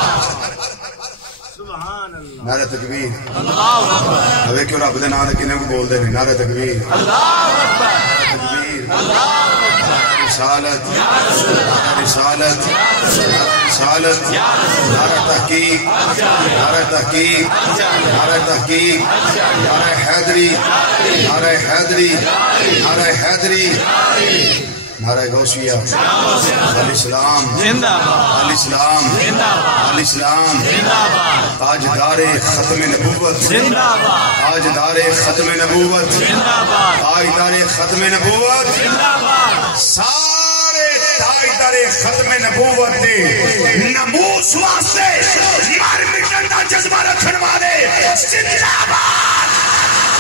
نعرہ تکبیر اللہ اکبر اوے کیوں رب دے نام تے کنے کو بول دے نعرہ تکبیر اللہ اکبر تکبیر اللہ اکبر رسالت یا رسول اللہ رسالت یا رسول اللہ رسالت یا رسول اللہ نعرہ تحقیق نعرہ تحقیق نعرہ تحقیق نعرہ حیدری نعرہ حیدری نعرہ حیدری نعرہ غوثیہ الاسلام زندہ باد الاسلام زندہ باد الاسلام زندہ باد تاجدار ختم نبوت زندہ باد تاجدار ختم نبوت زندہ باد تاجدار ختم نبوت زندہ باد سارے تاجدار ختم نبوت دے ناموس واسطے مر مٹن دا جذبہ رکھن والے زندہ باد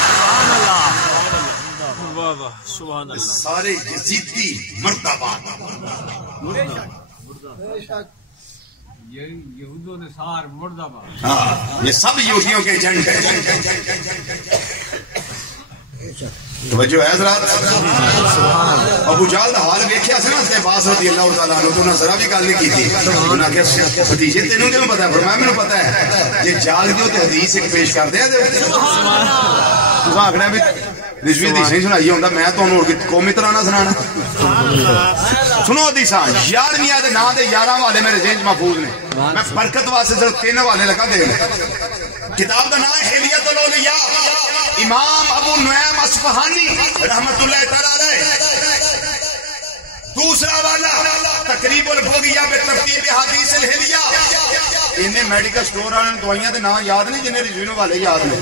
سبحان اللہ سبحان اللہ سارے یزیدی مرداباد. ہاں یہ سب یہودیوں کے ایجنٹ ہیں. توجہ ہے حضرات. ابو جہل دا حال ویکھیا سی نا عباس رضی اللہ تعالیٰ عنہ تو انہاں ذرا بھی گل نہیں کیتی. انہاں کہ بھتیجے تینوں کیوں پتہ ہے؟ فرمایا مینوں پتہ ہے. یہ جال دیو تے حدیث ایک پیش کر دے سبحان اللہ. تساں آکھنا بھی رضوی حدیث نہیں سنائی ہوندا میں تانوں قومی ترانہ سنانا. سنو حدیثاں 11ویں دے نام دے 11 والے میرے ذہن محفوظ نے. میں برکت واسطے صرف 3 والے لگا دے. کتاب کا نام ہے حلیۃ الاولیاء امام ابو نعیم اصفہانی رحمت اللہ تعالی علیہ. دوسرا والا تقریب البغیہ بترتیب احادیث الحلیہ. انہیں میڈیکل سٹور والے دوائیاں دے نام یاد نہیں جنہیں ریزیو والے یاد نہیں.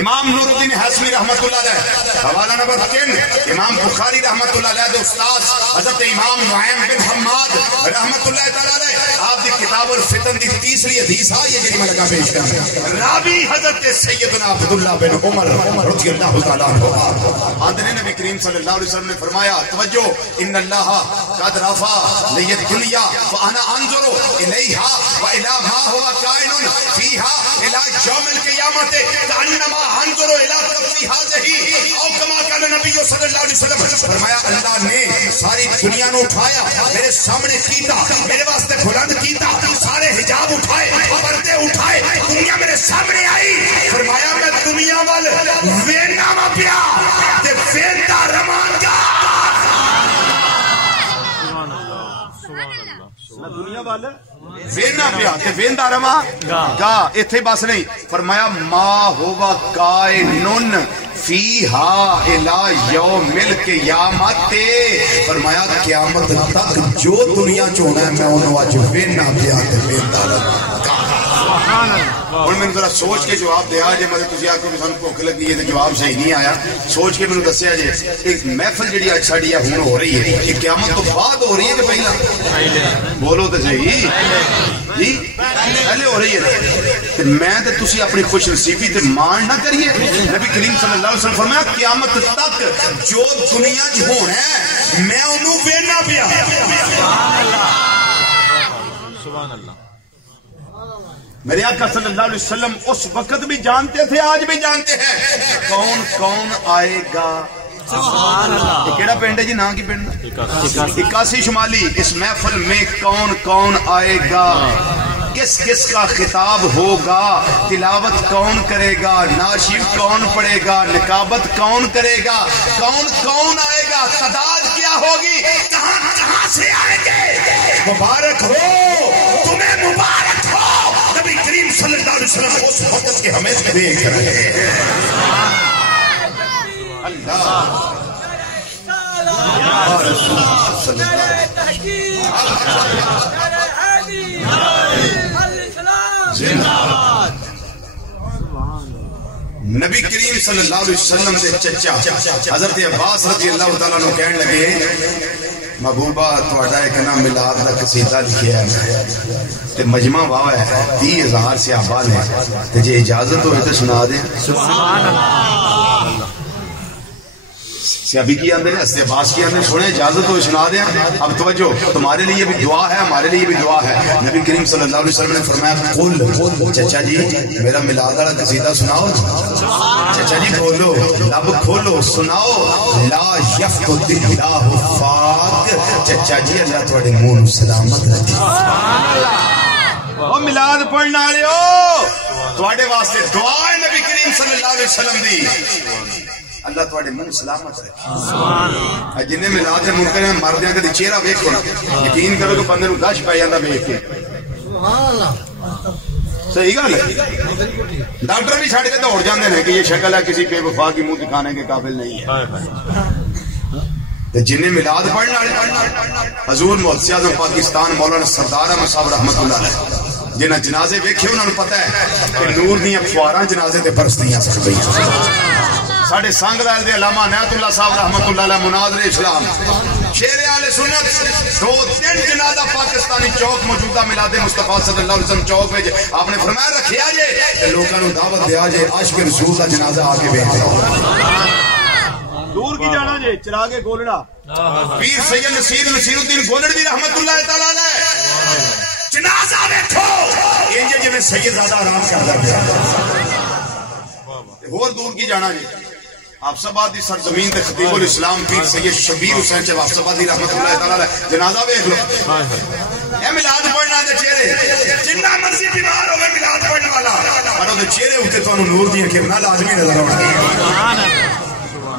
امام نور الدین حسمی رحمت اللہ علیہ. حوالہ نمبر 3 امام بخاری رحمت اللہ علیہ دے استاد حضرت امام نعیم بن حماد رحمت اللہ تعالی علیہ. آپ دی کتاب الفتن دی تیسری حدیث ہے یہ جڑی میں لگا پیش کرنا. راوی حضرت سیدنا عبداللہ بن عمر رضی اللہ تعالی عنہ. آندنے نبی کریم صلی اللہ علیہ وسلم نے فرمایا توجہ ان اللہ قد رفع لی الدنیا وانا انظر الیہا والی ما هو کائن فیہا الی یوم القیامت کانما انظر الی کفی هذه او کما قال نبی صلی اللہ علیہ وسلم. فرمایا اللہ نے ساری دنیا کو اٹھایا میرے سامنے کیتا میرے واسطے بلند کیتا سارے حجاب اٹھائے پردے اٹھائے دنیا میرے سامنے آئی. فرمایا میں دنیا وال وینا وا پیا تے ویندا رمان گا. سبحان اللہ سبحان اللہ. دنیا وال وینا پیا تے ویندا رواں گا. ایتھے بس نہیں فرمایا ما ہوا کائنن فیہا الی یوم القیامت. فرمایا قیامت تک جو دنیا چ ہونا ہے میں انہوں اج وینا پیا تے ویندا رواں گا. سبحان اللہ. اور میں ذرا سوچ کے جواب دیا جے مطلب تسی آکھو کہ سانوں بھوک لگی ہے تے جواب صحیح نہیں آیا. سوچ کے مینوں دسیا جے ایک محفل جڑی اج ساڈی ہن ہو رہی ہے یہ قیامت تو بعد ہو رہی ہے کہ پہلا؟ بولو تے صحیح جی پہلے ہو رہی ہے. تے میں تے تسی اپنی خوش نصیبی تے مان نہ کریے. نبی کریم صلی اللہ علیہ وسلم فرمایا قیامت تک جو دنیا وچ ہونا ہے میں اونوں وینا پیا. سبحان اللہ سبحان اللہ. میرے آقا صلی اللہ علیہ وسلم اس وقت بھی جانتے تھے آج بھی جانتے ہیں کون کون آئے گا. سبحان اللہ. یہ کیڑا پنڈ ہے جی نام کی پنڈ؟ 81 شمالی. اس محفل میں کون کون آئے گا کس کس کا خطاب ہوگا تلاوت کون کرے گا ناشیف کون پڑھے گا نقابت کون کرے گا کون کون آئے گا تعداد کیا ہوگی کہاں کہاں سے آئیں گے. مبارک ہو تمہیں مبارک ہو. نبی کریم صلی اللہ علیہ وسلم اس وقت کے ہمیں دیکھ رہے ہیں. اللہ یا رسول اللہ صلی اللہ علیہ وسلم. نبی کریم صلی اللہ علیہ وسلم دے چچا حضرت عباس رضی اللہ تعالیٰ عنہ کہنے لگے محبوبہ تہاڈا ایک نا میلاد دا قصیدہ لکھیا ہے تے مجمع واہ ہے 30,000 صحابہ نے تے جے اجازت ہوئے تو سنا دیں. سبحان اللہ. صحابی کی اندر حضرت عباس کی اندر سنے اجازت ہو سنا دیں. اب توجہ تمہارے لیے بھی دعا ہے ہمارے لیے بھی دعا ہے. نبی کریم صلی اللہ علیہ وسلم نے فرمایا قل چچا جی میرا میلاد والا قصیدہ سناؤ. چچا جی کھولو لب کھولو سناؤ. لا یفقد اللہ فاق. چچا جی اللہ تواڈے منہ سلامت رکھے. او میلاد پڑھن والےو تواڈے واسطے دعا ہے نبی کریم صلی اللہ علیہ وسلم دی. اللہ تواڈے منہ سلامت رکھے. سبحان اللہ. جن میلاد دے منکر ہیں مر دیاں کدی چہرہ ویکھو نا یقین کرو کہ بندے نوں گش پے جاندا ویکھ کے. سبحان اللہ. صحیح گل ہے. ڈاکٹر بھی چھڑ کے دوڑ جاندے ہیں کہ یہ شکل ہے کسی بے وفا کی منہ دکھانے کے قابل نہیں ہے. جن میلاد پڑھنے والے حضور محدث اعظم پاکستان مولانا سردار احمد صاحب رحمت اللہ علیہ جنہاں جنازے ویکھے انہاں نوں پتہ ہے کہ نور دیاں فواراں جنازے تے برسدیاں سن پئیاں. ساڈے سنگ دل دے علامہ عنایت اللہ صاحب رحمت اللہ علیہ مناظر اسلام شیر اہل سنت 2-3 جنازہ پاکستانی چوک موجودہ میلاد مصطفیٰ صلی اللہ علیہ وسلم چوک میں آپ نے فرمایا رکھیا جے لوکاں نوں دعوت دیا جے عاشق رسول دا جنازہ آ کے ویکھ لو. دور کی جانا جی چراغ گولڑا پیر سید نصیر الدین گولڑ بھی رحمت اللہ تعالی علیہ جنازہ بیٹھو انج جویں سید زادہ آرام کردا پیا اور دور کی جانا جی حافظ آباد دی سرزمین تے خطیب الاسلام پیر سید شبیر حسین چہ حافظ آباد دی رحمت اللہ تعالی علیہ جنازہ ویکھ لو اے میلاد پڑھنا دے چہرے جنہ مرضی بیمار ہوے میلاد پڑھنے والا پر او دے چہرے اوتے تانوں نور دی کرنا لازمی نظر آونا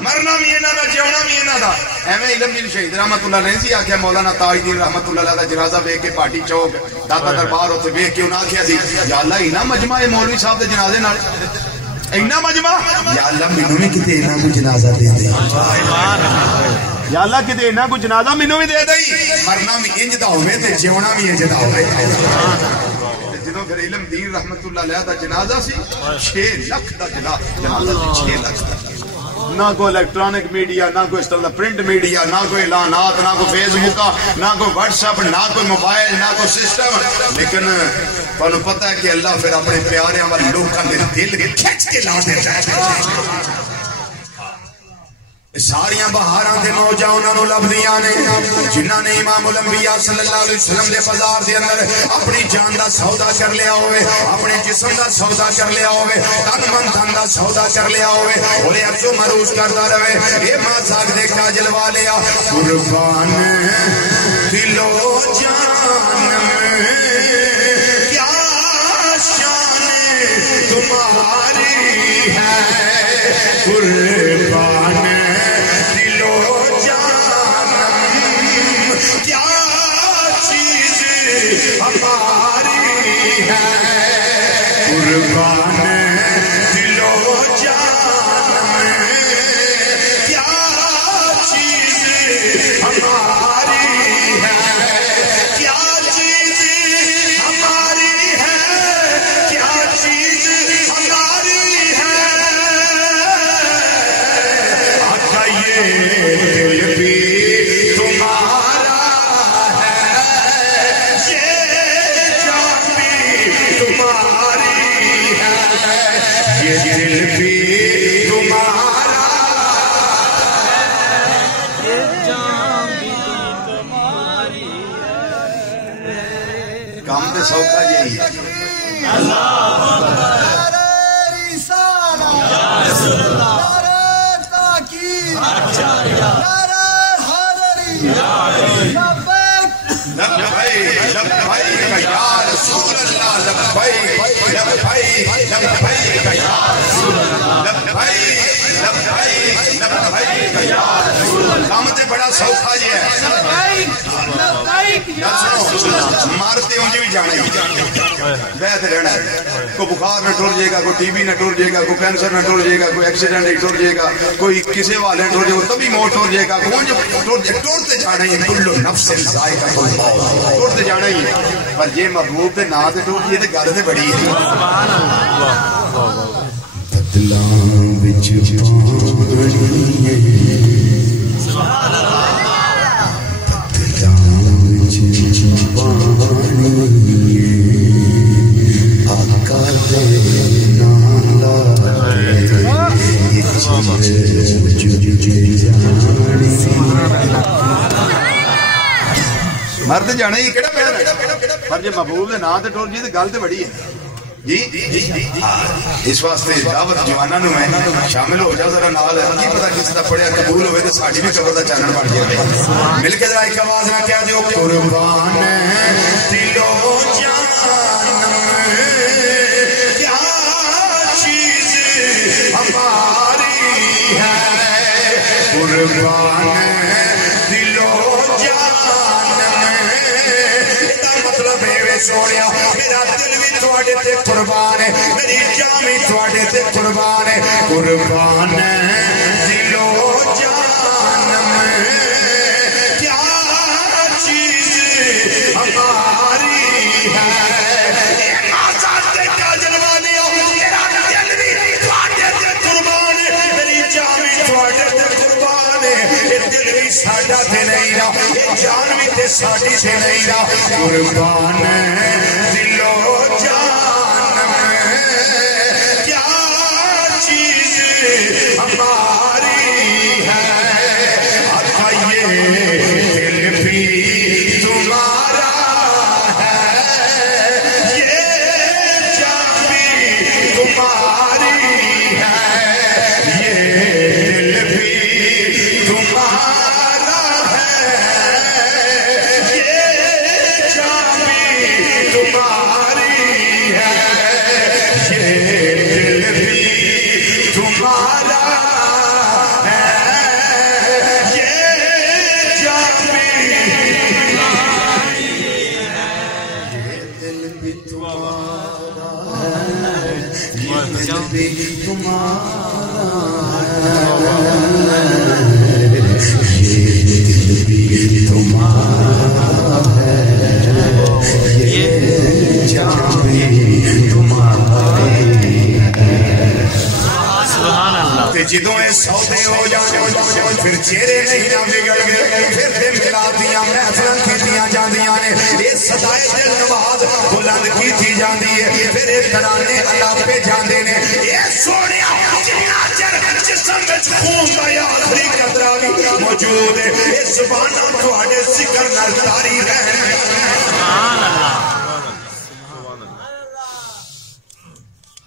مرنا بھی انہاں دا جیونا بھی انہاں دا ایویں علم دین شہید رحمت اللہ علیہ سی آکھیا مولانا تاج الدین رحمت اللہ علیہ دا جنازہ ویکھ کے پارٹی چوک داتا دربار اوتے ویکھ کے انہاں آکھیا سی یا اللہ انہاں مجمع مولوی صاحب دے جنازے نال اینا مجمع یا اللہ مینوں بھی کتے انہاں کو جنازہ دے دے یا اللہ کتے انہاں کو جنازہ مینوں بھی دے دئی مرنا بھی انج دا ہوے تے جیونا بھی انج دا ہوے جنوں پھر علم دین رحمت اللہ علیہ دا جنازہ سی 6 لاکھ دا جنازہ 6 لاکھ دا نہ کوئی الیکٹرانک میڈیا نہ کوئی اس طرح پرنٹ میڈیا نہ کوئی اعلانات نہ کوئی فیس بک نہ کوئی واٹس ایپ نہ کوئی موبائل نہ کوئی سسٹم لیکن تمہیں پتہ ہے کہ اللہ پھر اپنے پیارے والے لوگوں کے دل کھچ کے لا دیتا ہے ساریاں بہاراں دے موجاں انہاں نوں لبدیاں نے جنہاں نے امام الانبیاء صلی اللہ علیہ وسلم دے بازار دے اندر اپنی جان دا سودا کر لیا ہوئے اپنے جسم دا سودا کر لیا ہوئے تن من دھن دا سودا کر لیا ہوئے انہیں ارزو مروز کرتا رہے یہ ماں ساگ دے کا جلوا لیا قربان دل و جان کیا شان تمہاری ہے قربان ہماری ہے قربان دل و جان کیا چیز ہماری ہے کیا چیز ہماری ہے کیا چیز ہماری ہے آقا یہ دل بھی تمہارا دل بھی تمہارا جان بھی تمہاری کام تے سوکھا یہی ہے کامتے بڑا سوکھا جی ہے مارتے ہوں بھی جانے بیعت رہنا ہے کوئی بخار نہ ٹور جائے گا کوئی ٹی بی نہ ٹور جائے گا کوئی کینسر نہ ٹور جائے گا کوئی ایکسیڈنٹ نہیں ٹور جائے گا کوئی کسی والے ٹور جائے گا تبھی موت ٹور جائے گا ٹورتے جانا ہی کلو نفس ذائقہ ٹورتے جانا ہی پر یہ محبوب کے نا تے ٹور جائے تو گل تے بڑی ہے بدلاں وچ مرد جانا ہی کہڑا پہنا پر جب محبوب نے نا تے ٹور جی تو گل تے بڑی ہے جی اس واسطے دعوت جواناں نوں میں شامل ہو جاؤ ذرا نال کی پتہ کس دا پڑھیا قبول ہوئے تے ساڈی بھی قبر دا چانن بن جائے مل کے ذرا ایک آواز نہ کہہ دیو قربان دل و جان کیا چیز ہماری ہے قربان دل و جان مطلب ہے سونیا میرا دل بھی تواڈے تے قربان ہے میری جان بھی تواڈے تے قربان ہے قربان دل و جان کیا چیز ہماری ہے آزاد دے کا جلوا لیا میرا دل بھی تواڈے تے قربان ہے میری جان بھی تواڈے تے قربان ہے دل بھی ساڈا تے نہیں رہا جان بھی تے ساڈی تے نہیں رہا قربان دل و جان کیا چیز ہماری ہے بھی تمہارا جدوں سودے ہو جانے پھر چہرے نہیں نہ بگڑ گئے پھر ملادیاں محفلاں کیتیاں جاندیاں نے یہ صدائے دل نواز بلند کیتی جاندی ہے پھر ترانے اللہ پہ جاندے نے یہ سونیا جنہ چر جسم وچ خون دا یا آخری قطرہ بھی موجود ہے یہ زباناں تواڈے ذکر نال طاری رہن سبحان اللہ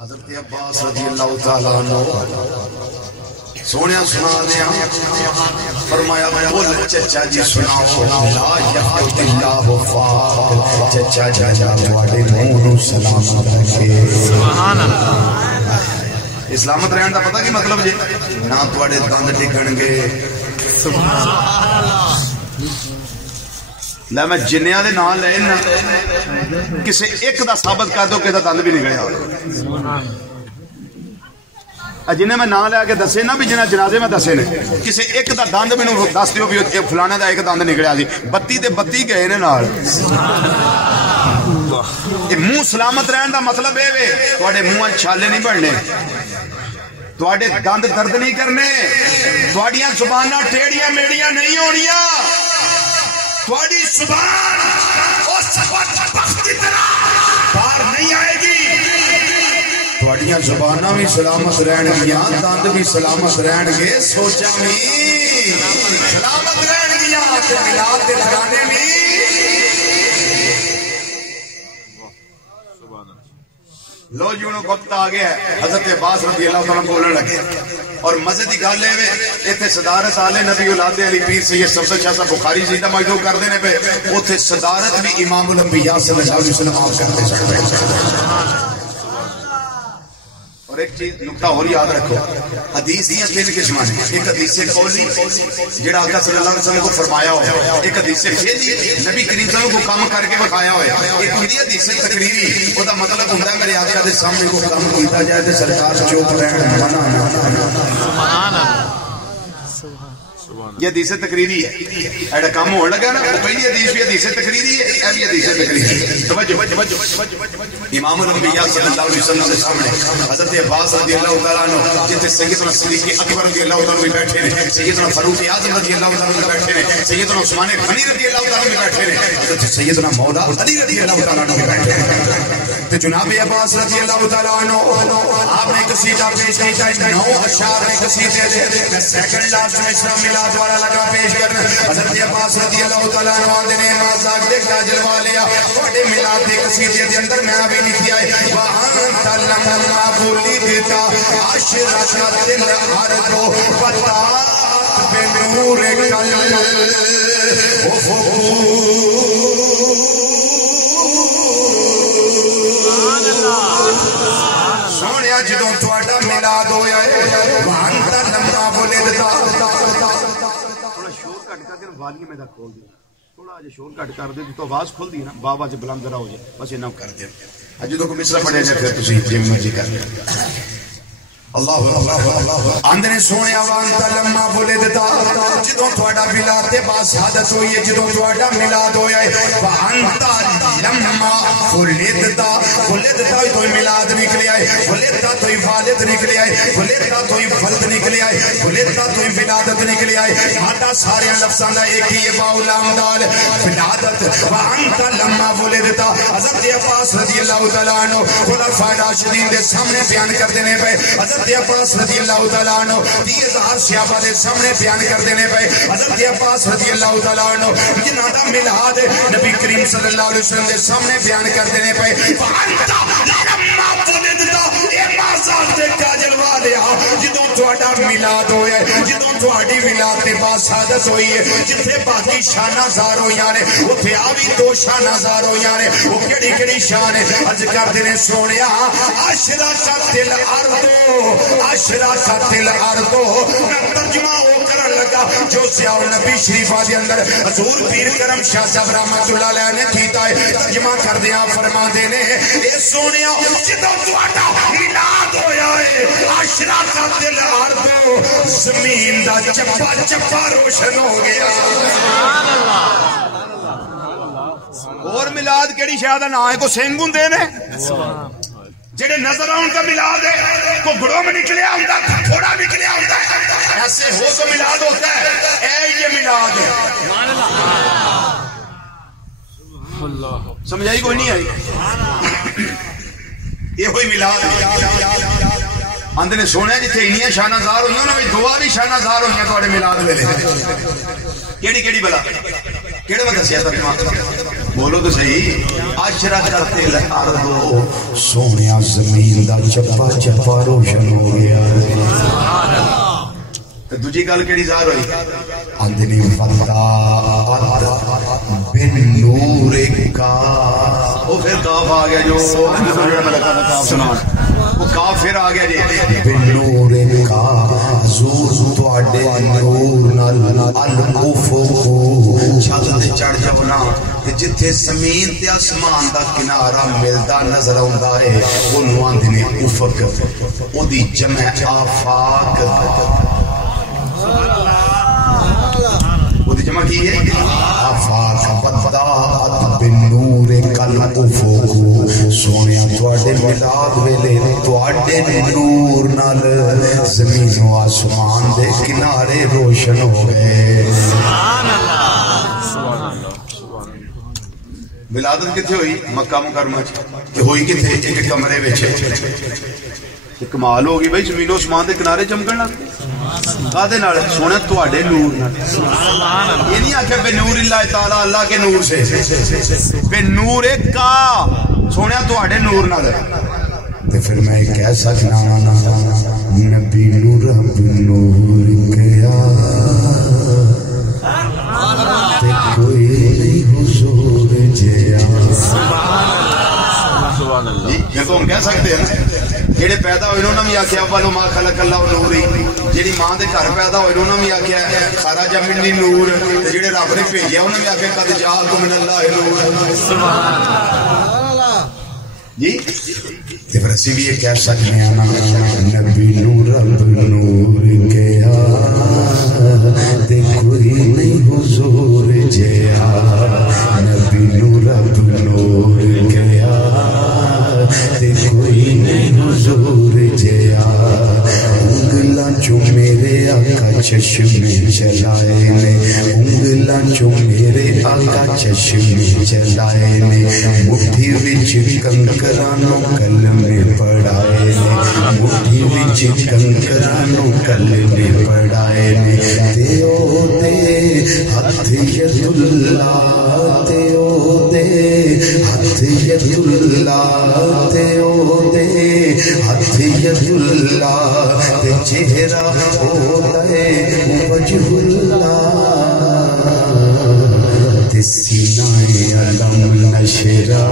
حضرت عباس رضی اللہ تعالیٰ عنہ سونیا سنا دیا فرمایا بول چچا جی سناؤ لا یحد اللہ فاقل چچا جا تواڈے منہ سلامت رکھے سبحان اللہ اسلامت رہن دا پتہ کی مطلب جی نہ تواڈے دند ڈگن گے سبحان اللہ لے میں جنیاں دے نام لے کسے ایک دا ثابت کر دو کہ دا دند بھی نکلیا جنہیں میں نام لے کے دسے نا بھی جنہیں جنازے میں دسے نے کسے ایک دا دند میں دس دیو بھی فلانے دا ایک دند نکلیا سی 32 گئے نے نال منہ سلامت رہن دا مطلب ہے تواڈے منہ چھالے نہیں بڑھنے تواڈے دند درد نہیں کرنے تواڈیاں زباناں ٹیڑیاں میڑیاں نہیں ہونیاں تواڈی زبان اس وقت بخت کی طرح باہر نہیں آئے گی تواڈیاں زباناں بھی سلامت رہن گیاں دند بھی سلامت رہن گے سوچا بھی سلامت رہن گیاں تے میلاد دے لگانے بھی لو جی انہوں وقت آ گیا ہے حضرت عباس رضی اللہ تعالیٰ بولنے لگے اور مزے دی گل ہے ایتھے صدارت آلے نبی اولاد علی پیر سید سبزت شاہ صاحب بخاری زندہ موجود کر دینے پہ اوتھے صدارت بھی امام الانبیاء صلی اللہ علیہ وسلم آپ کرتے چاہتے ہیں اور ایک چیز نکتہ اور یاد رکھو حدیث ہی 3 قسم ہیں ایک حدیث قولی جڑا آقا صلی اللہ علیہ وسلم کو فرمایا ہو ایک حدیث فعلی نبی کریم صلی اللہ علیہ وسلم کو کام کر کے بتایا ہو ایک حدیث تقریری او دا مطلب ہوندا ہے میرے آقا دے سامنے کو کام کیتا جائے تے سرکار چوپ رہن سبحان اللہ یہ حدیث تقریری ہے ایڈا کام ہون لگا نا پہلی حدیث بھی حدیث تقریری ہے اے بھی حدیث تقریری ہے توجہ امام الانبیاء صلی اللہ علیہ وسلم کے سامنے حضرت عباس رضی اللہ تعالیٰ عنہ جتے سیدنا صدیق اکبر رضی اللہ تعالیٰ عنہ بیٹھے ہیں سیدنا فاروق اعظم رضی اللہ تعالیٰ عنہ بیٹھے ہیں سیدنا عثمان غنی رضی اللہ تعالیٰ عنہ بیٹھے ہیں حضرت سیدنا مولا علی رضی اللہ تعالیٰ عنہ بیٹھے ہیں تو جناب عباس رضی اللہ تعالیٰ عنہ آپ نے قصیدہ پیش کیتا ہے 9 اشعار میں قصیدے دے میں سیکنڈ لاسٹ میں اسلام میلاد والا لگا پیش کرنا حضرت عباس رضی اللہ تعالیٰ عنہ نے مازاق دیکھ کا جلوہ لیا بڑے میلاد دے قصیدے دے اندر میں بھی لکھی آئے وَأَنْتَ لَمَّا بُلِدْتَ عَشْرَةَ الْأَرْضُ فَطَاعَتْ بِنُورِكَ الْأُفُقُ سونیا جدوں تواڈا میلاد ہویا ہے وَأَنْتَ لَمَّا بُلِدْتَ تھوڑا شور کٹ کر کے والیوم میں دا کھول دیا تھوڑا جے شور کٹ کر دے تو آواز کھل دی نا بابا جے بلند ذرا ہو جائے بس انہاں کر دے جدوں کو مصرع پڑھے جائے پھر تسی جے مرضی کر لیں اللہ اندر سونیا وانت لما بولدتا جدوں تواڈا میلاد تے با شہادت ہوئی ہے جدوں تواڈا میلاد ہویا ہے وانت لما بولدتا تو میلاد نکلیا ہے بولدتا تو والد نکلیا ہے بولدتا تو ولد نکلیا ہے بولدتا تو ولادت نکلیا ہے ساڈا سارے لفظاں دا ایک ہی ہے باولام دال ولادت وانت لما بولدتا حضرت عباس رضی اللہ تعالی عنہ خلفاء راشدین دے سامنے بیان کر دینے پے حضرت عباس رضی اللہ تعالیٰ عنہ 30,000 صحابہ دے سامنے بیان کر دینے پہ حضرت عباس رضی اللہ تعالیٰ عنہ جنہاں دا میلاد نبی کریم صلی اللہ علیہ وسلم دے سامنے بیان کر دینے پہ وَأَنْتَ لَمَّا بُلِدْتَ اے مازال دے کاجل والیا جدوں تواڈا میلاد ہویا ہے جدوں تواڈی میلاد تے با سعادت ہوئی ہے جتھے باقی شانہ زار ہویاں نے اوتھے آ وی 2 شانہ زار ہویاں نے او کیڑی شان ہے عرض کر دینے سونیا عشرۃ الارض اشرقت الارض میں ترجمہ ہو کر لگا جو سیاہ نبی شریفہ دے اندر حضور پیر کرم شاہ صاحب رحمت اللہ علیہ نے کیتا ہے ترجمہ کر دیا فرما دے نے اے سونیا جدوں تہاڈا میلاد ہویا ہے اشرقت الارض زمین دا چپا چپا روشن ہو گیا سبحان اللہ اور میلاد کیڑی شاہ دا نام ہے کو سنگ ہوندے نے جڑے نظر آن کا میلاد ہے کو گڑوں میں نکلیا ہوتا ہے تھوڑا نکلیا ہوتا ہے ایسے ہو تو میلاد ہوتا ہے اے یہ میلاد ہے سمجھائی کوئی نہیں آئی یہ ہوئی میلاد اندر نے سونے جتھے انہیاں شانہ زار ہوئی انہوں نے دعا بھی شانہ زار ہوئی ہیں توڑے میلاد میں لے کیڑی کیڑی بلا کیڑے میں دسیا ترجمہ بولو تو صحیح اشرقت الارض سونیا زمین دا چپا چپا روشن ہو گیا دوجی گل کیڑی ظاہر ہوئی اندنی وضاءت بالنور کا وہ پھر کاف آ گیا جو سنا وہ کاف پھر آ گیا جی بالنور کا زور تواڈے نور نال الافق چھت تے چڑھ جاونا تے جتھے زمین تے آسمان دا کنارہ ملدا نظر آوندا ہے اونوں آندے نے افق او دی جمع آفاق وہ جمع کی ہے آفاق بداعت بالنور کل افق سونیا تواڈے میلاد ویلے تواڈے نور نال زمین و آسمان دے کنارے روشن ہو گئے سبحان اللہ سبحان اللہ ولادت کتھے ہوئی مکہ مکرمہ تے ہوئی کتھے ایک کمرے وچ کمال ہوگی بھائی زمین و آسمان دے کنارے چمکن لگ کادے نال سونے تواڈے نور نال یہ نہیں آکھے بے نور اللہ تعالی اللہ کے نور سے بے نور کا سونے تواڈے نور نال تے پھر میں کہہ سکنا نبی نور رب نور کیا تے کوئی نہیں حضور جیا سبحان اللہ یہ تو ہم کہہ سکتے ہیں جڑے پیدا ہوئے انہوں نے بھی آکھیا اولو ما خلق اللہ نوری جڑی ماں دے گھر پیدا ہوئے انہوں نے بھی آکھیا خرج منی نور تے جڑے رب نے بھیجیا انہوں نے بھی آکھیا قد جاءکم من اللہ نور سبحان اللہ جی تے پھر اسی بھی یہ کہہ سکتے ہیں نبی نور رب نور کیا تے کوئی نہیں حضور جیا نبی نور رب نور کیا تے کوئی نہیں حضور جیا انگلاں چوں میرے آقا چشمے چلائے نے انگلاں چوں میرے آقا چشمے چلائے نے مٹھی وچ کنکرانوں کلمے پڑھائے نے مٹھی وچ کنکرانوں کلمے پڑھائے نے تے او دے ہتھ ید اللہ تے او دے ہتھ ید اللہ تے او دے ہتھ ید اللہ تے چہرہ او دے وجہ اللہ تے سینہ علم نشرہ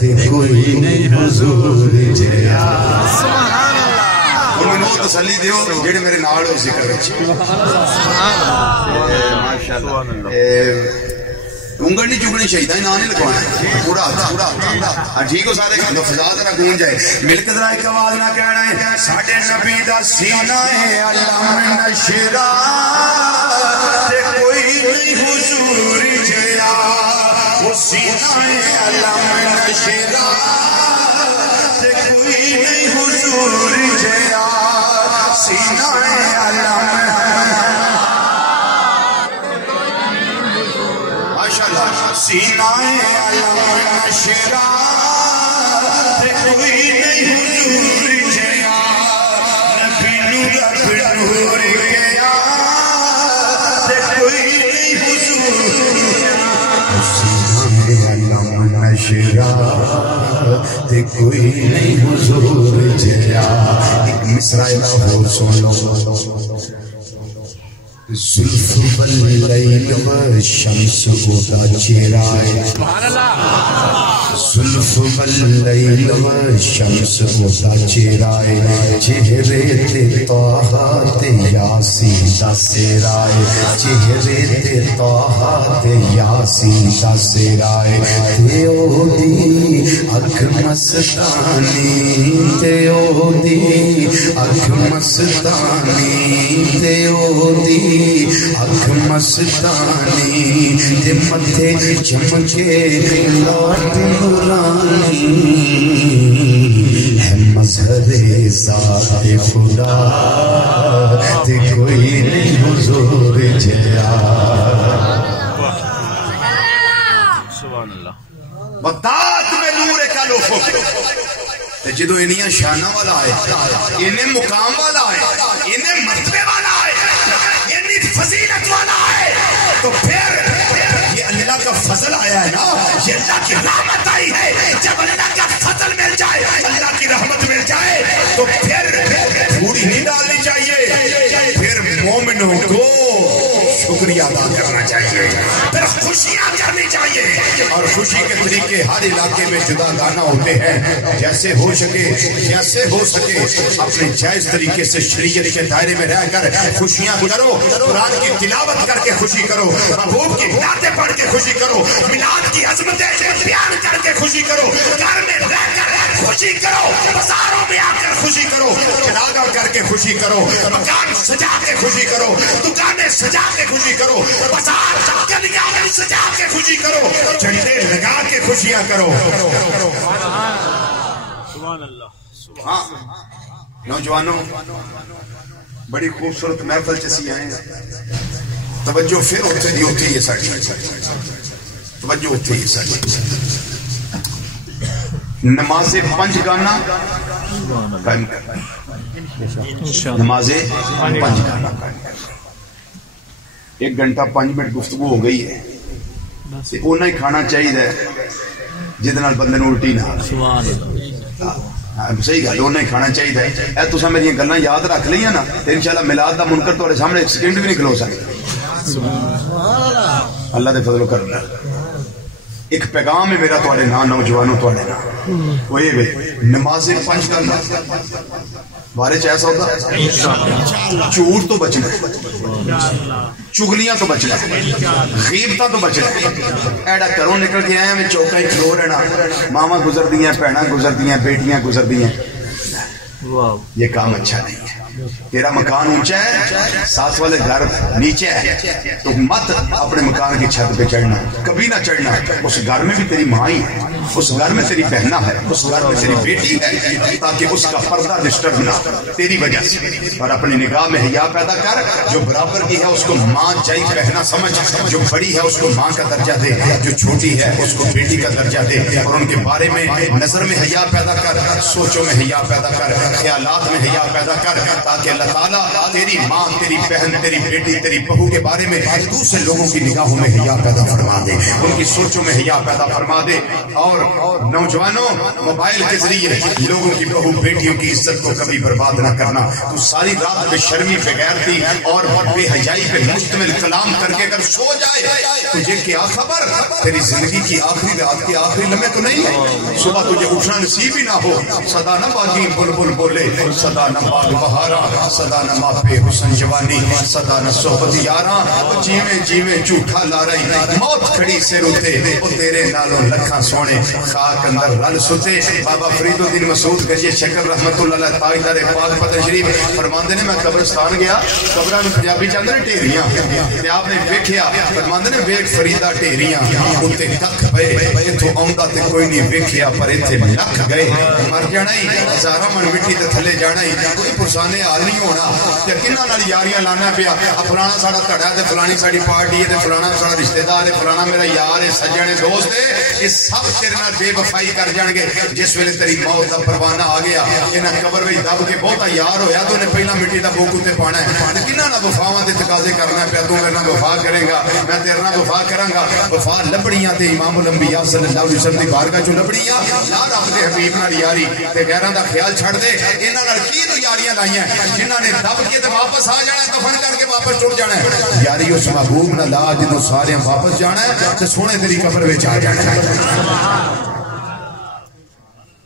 تے کوئی نہیں حضور جیا سبحان اللہ انہوں تسلی دیو جڑے میرے نال ہو ذکر وچ سبحان اللہ ماشاءاللہ انگل نہیں چکنی چاہیے نہ نہیں لگوانا پورا پورا ٹھیک ہو سارے تو فضا ذرا گونج جائے مل کے ذرا ایک آواز نہ کہنا ہے ساڈے نبی دا سینہ ہے علم نشرہ تے کوئی نہیں حضور جیا وہ سینہ ہے علم نشرہ تے کوئی نہیں حضور جیا سینہ ہے علم سینہ علم نشرہ تے کوئی نہیں حضور جیا نبی نور رب نور کیا تے کوئی نہیں حضور سینہ علم نشرہ تے کوئی نہیں حضور جیا ایک مصرع لاہور سن لو زلف واللیل والشمس کو دا چہرہ سبحان اللہ زلف واللیل والشمس ہوتا چہرائے چہرے تے طہا تے یاسین دا سرائے چہرے تے طہا تے یاسین دا سرائے تے او دی اکھ مستانی تے او دی اکھ مستانی تے او دی اکھ مستانی تے متھے چمکے لاٹ نورانی ہے مظہر ذات خدا تے کوئی نہیں حضور جیا سبحان اللہ بغداد میں نور کا لوفو جدو انہیں شانہ والا آئے انہیں مقام والا آئے انہیں مرتبے والا آئے انہیں فضیلت والا آئے تو پھر یہ اللہ کا فضل آیا ہے نا یہ اللہ کی رحمت آئی ہے جب اللہ کا فضل مل جائے اللہ کی رحمت مل جائے تو پھر پھوڑی نہیں ڈالنی چاہیے پھر مومنوں کو شکریہ ادا کرنا چاہیے پھر خوشیاں کرنی چاہیے اور خوشی کے طریقے ہر علاقے میں جدا گانا ہوتے ہیں جیسے ہو سکے اپنے جائز طریقے سے شریعت کے دائرے میں رہ کر خوشیاں کرو قرآن کی تلاوت کر کے خوشی کرو محبوب کی نعتیں پڑھ کے خوشی کرو میلاد کی عظمتیں بیان کر کے خوشی کرو گھر میں رہ کر خوشی کرو بازاروں میں آ کر خوشی کرو چراغاں کر کے خوشی کرو مکان سجا کے خوشی کرو دکانیں سجا کے خوشی کرو بازار گلیاں میں سجا کے خوشی کرو جھنڈے لگا کے خوشیاں کرو سبحان اللہ ہاں نوجوانوں بڑی خوبصورت محفل چسی آئے ہیں توجہ پھر ہوتے دی ہوتی ہے ساڑھی توجہ ہوتی ہے ساڑھی نماز پنج گانا قائم کرنا نماز پنج گانا قائم کرنا 1 گھنٹہ 5 منٹ گفتگو ہو گئی ہے اونا ہی کھانا چاہیے جدنال بندے نے الٹی نہ صحیح گل اونا ہی کھانا چاہیے اے تساں میری گلاں یاد رکھ لئیاں نا انشاءاللہ میلاد دا منکر تہاڈے سامنے 1 سیکنڈ بھی نہیں کھلو سکدا اللہ دے فضل و کرم ایک پیغام ہے میرا تہاڈے نال نوجوانوں تہاڈے نال وہ یہ نماز پنج کرنا بارے چ ایسا ہوتا جھوٹ تو بچنا چگلیاں تو بچنا غیبتاں تو بچنا ایڈا کروں نکل کے آئے میں چوکا ہی کھلو رہنا ماما گزر دی ہیں بہناں گزر دی ہیں بیٹیاں گزر دی ہیں یہ کام اچھا نہیں ہے تیرا مکان اونچا ہے ساتھ والے گھر نیچے ہے تو مت اپنے مکان کی چھت پہ چڑھنا کبھی نہ چڑھنا اس گھر میں بھی تیری ماں ہی ہے اس گھر میں تیری بہنہ ہے اس گھر میں تیری بیٹی ہے تاکہ اس کا پردہ ڈسٹرب نہ تیری وجہ سے اور اپنی نگاہ میں حیا پیدا کر جو برابر کی ہے اس کو ماں جائی بہنا سمجھ جو بڑی ہے اس کو ماں کا درجہ دے جو چھوٹی ہے اس کو بیٹی کا درجہ دے اور ان کے بارے میں نظر میں حیا پیدا کر سوچوں میں حیا پیدا کر خیالات میں حیا پیدا کر تاکہ اللہ تعالیٰ تیری ماں تیری بہن تیری بیٹی تیری بہو کے بارے میں دوسرے لوگوں کی نگاہوں میں حیا پیدا فرما دے ان کی سوچوں میں حیا پیدا فرما دے اور نوجوانوں موبائل کے ذریعے لوگوں کی بہو بیٹیوں کی عزت کو کبھی برباد نہ کرنا تو ساری رات بے شرمی بغیرتی اور بے حیائی پہ مشتمل کلام کر کے اگر سو جائے تجھے کیا خبر تیری زندگی کی آخری رات کی آخری لمحے تو نہیں ہے صبح تجھے اٹھنا نصیب ہی نہ ہو صدا نہ باغی بلبل بولے صدا نہ باغ بہارا صدا نہ ماپے حسن جوانی صدا نہ صحبت یاراں جیویں جھوٹا لا رہی موت کھڑی سے روتے وہ تیرے نالوں لکھاں سونے خاک اندر رل ستے بابا فرید الدین مسعود گجے شکر رحمت اللہ علیہ تاجدار پاک پتہ شریف فرماندے نے میں قبرستان گیا قبراں میں پنجابی چاندے ٹھیریاں تے آپ نے ویکھیا فرماندے نے ویکھ فریدا ٹھیریاں اوتے تک پئے ایتھوں آوندا تے کوئی نہیں ویکھیا پر ایتھے لکھ گئے مر جانا ہی ہزاراں من مٹی تے تھلے جانا ہی کوئی پرسانے حال نہیں ہونا تے کناں نال یاریاں لانا پیا فلانا ساڈا تڑا تے فلانی ساڈی پارٹی ہے تے فلانا ساڈا رشتہ دار ہے فلانا میرا یار ہے سجن ہے دوست ہے یہ سب تیرے نال بے وفائی کر جان گے جس ویلے تیری موت دا پروانہ آ گیا انہاں قبر وچ دب کے بہتا یار ہویا تو نے پہلا مٹی دا بوکو تے پانا ہے کناں نال وفاواں دے تقاضے کرنا پیا تو میرے نال وفا کرے گا میں تیرے نال وفا کراں گا وفا لبڑیاں تے امام الانبیاء صلی اللہ علیہ وسلم دی بارگاہ چوں لبڑیاں لا رب دے حبیب نال یاری تے غیراں دا خیال چھڑ دے انہاں نال کی تو یاریاں لائیاں جنہاں نے دب کے تے واپس آ جانا دفن کر کے واپس ٹر جانا ہے یاری اس محبوب نال لا جنوں سارے واپس جانا ہے تے سونے تیری قبر وچ آ جانا ہے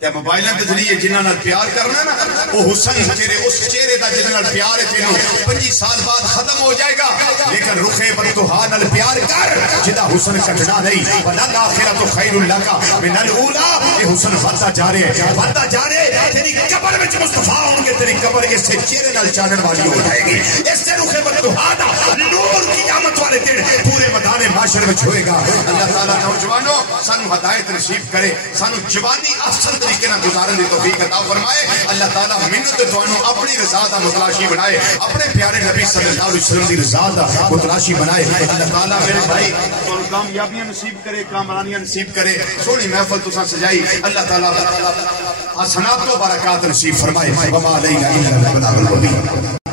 تے موبائلاں دے ذریعے جنہاں نال پیار کرنا نا وہ حسن تیرے اس چہرے دا جنہاں نال پیار ہے تینوں 25 سال بعد ختم ہو جائے گا لیکن رخ بدتہا نال پیار کر جدا حسن کٹنا نہیں ولل آخرۃ خیر لک من الاولی یہ حسن بڑھتا جا رہے تیری قبر وچ مصطفیٰ ہوں گے تیری قبر اس چہرے نال چانن والی ہو جائے گی اس سے رخ بدتہا دا نور قیامت والے دن پورے میدان معاشر وچ ہوئے گا اللہ تعالی نوجوانوں سانو ہدایت نصیب کرے سانو جوانی احسن طریقے نہ گزارنے کی توفیق عطا فرمائے اللہ تعالیٰ منت توانو اپنی رضا دا متلاشی بنائے اپنے پیارے نبی صلی اللہ علیہ وسلم دی رضا دا متلاشی بنائے اللہ تعالیٰ میرے بھائی کامیابیاں نصیب کرے کامرانیاں نصیب کرے سونی محفل تساں سجائی اللہ تعالیٰ حسنات و برکات نصیب فرمائے وما علینا الا البلاغ المبین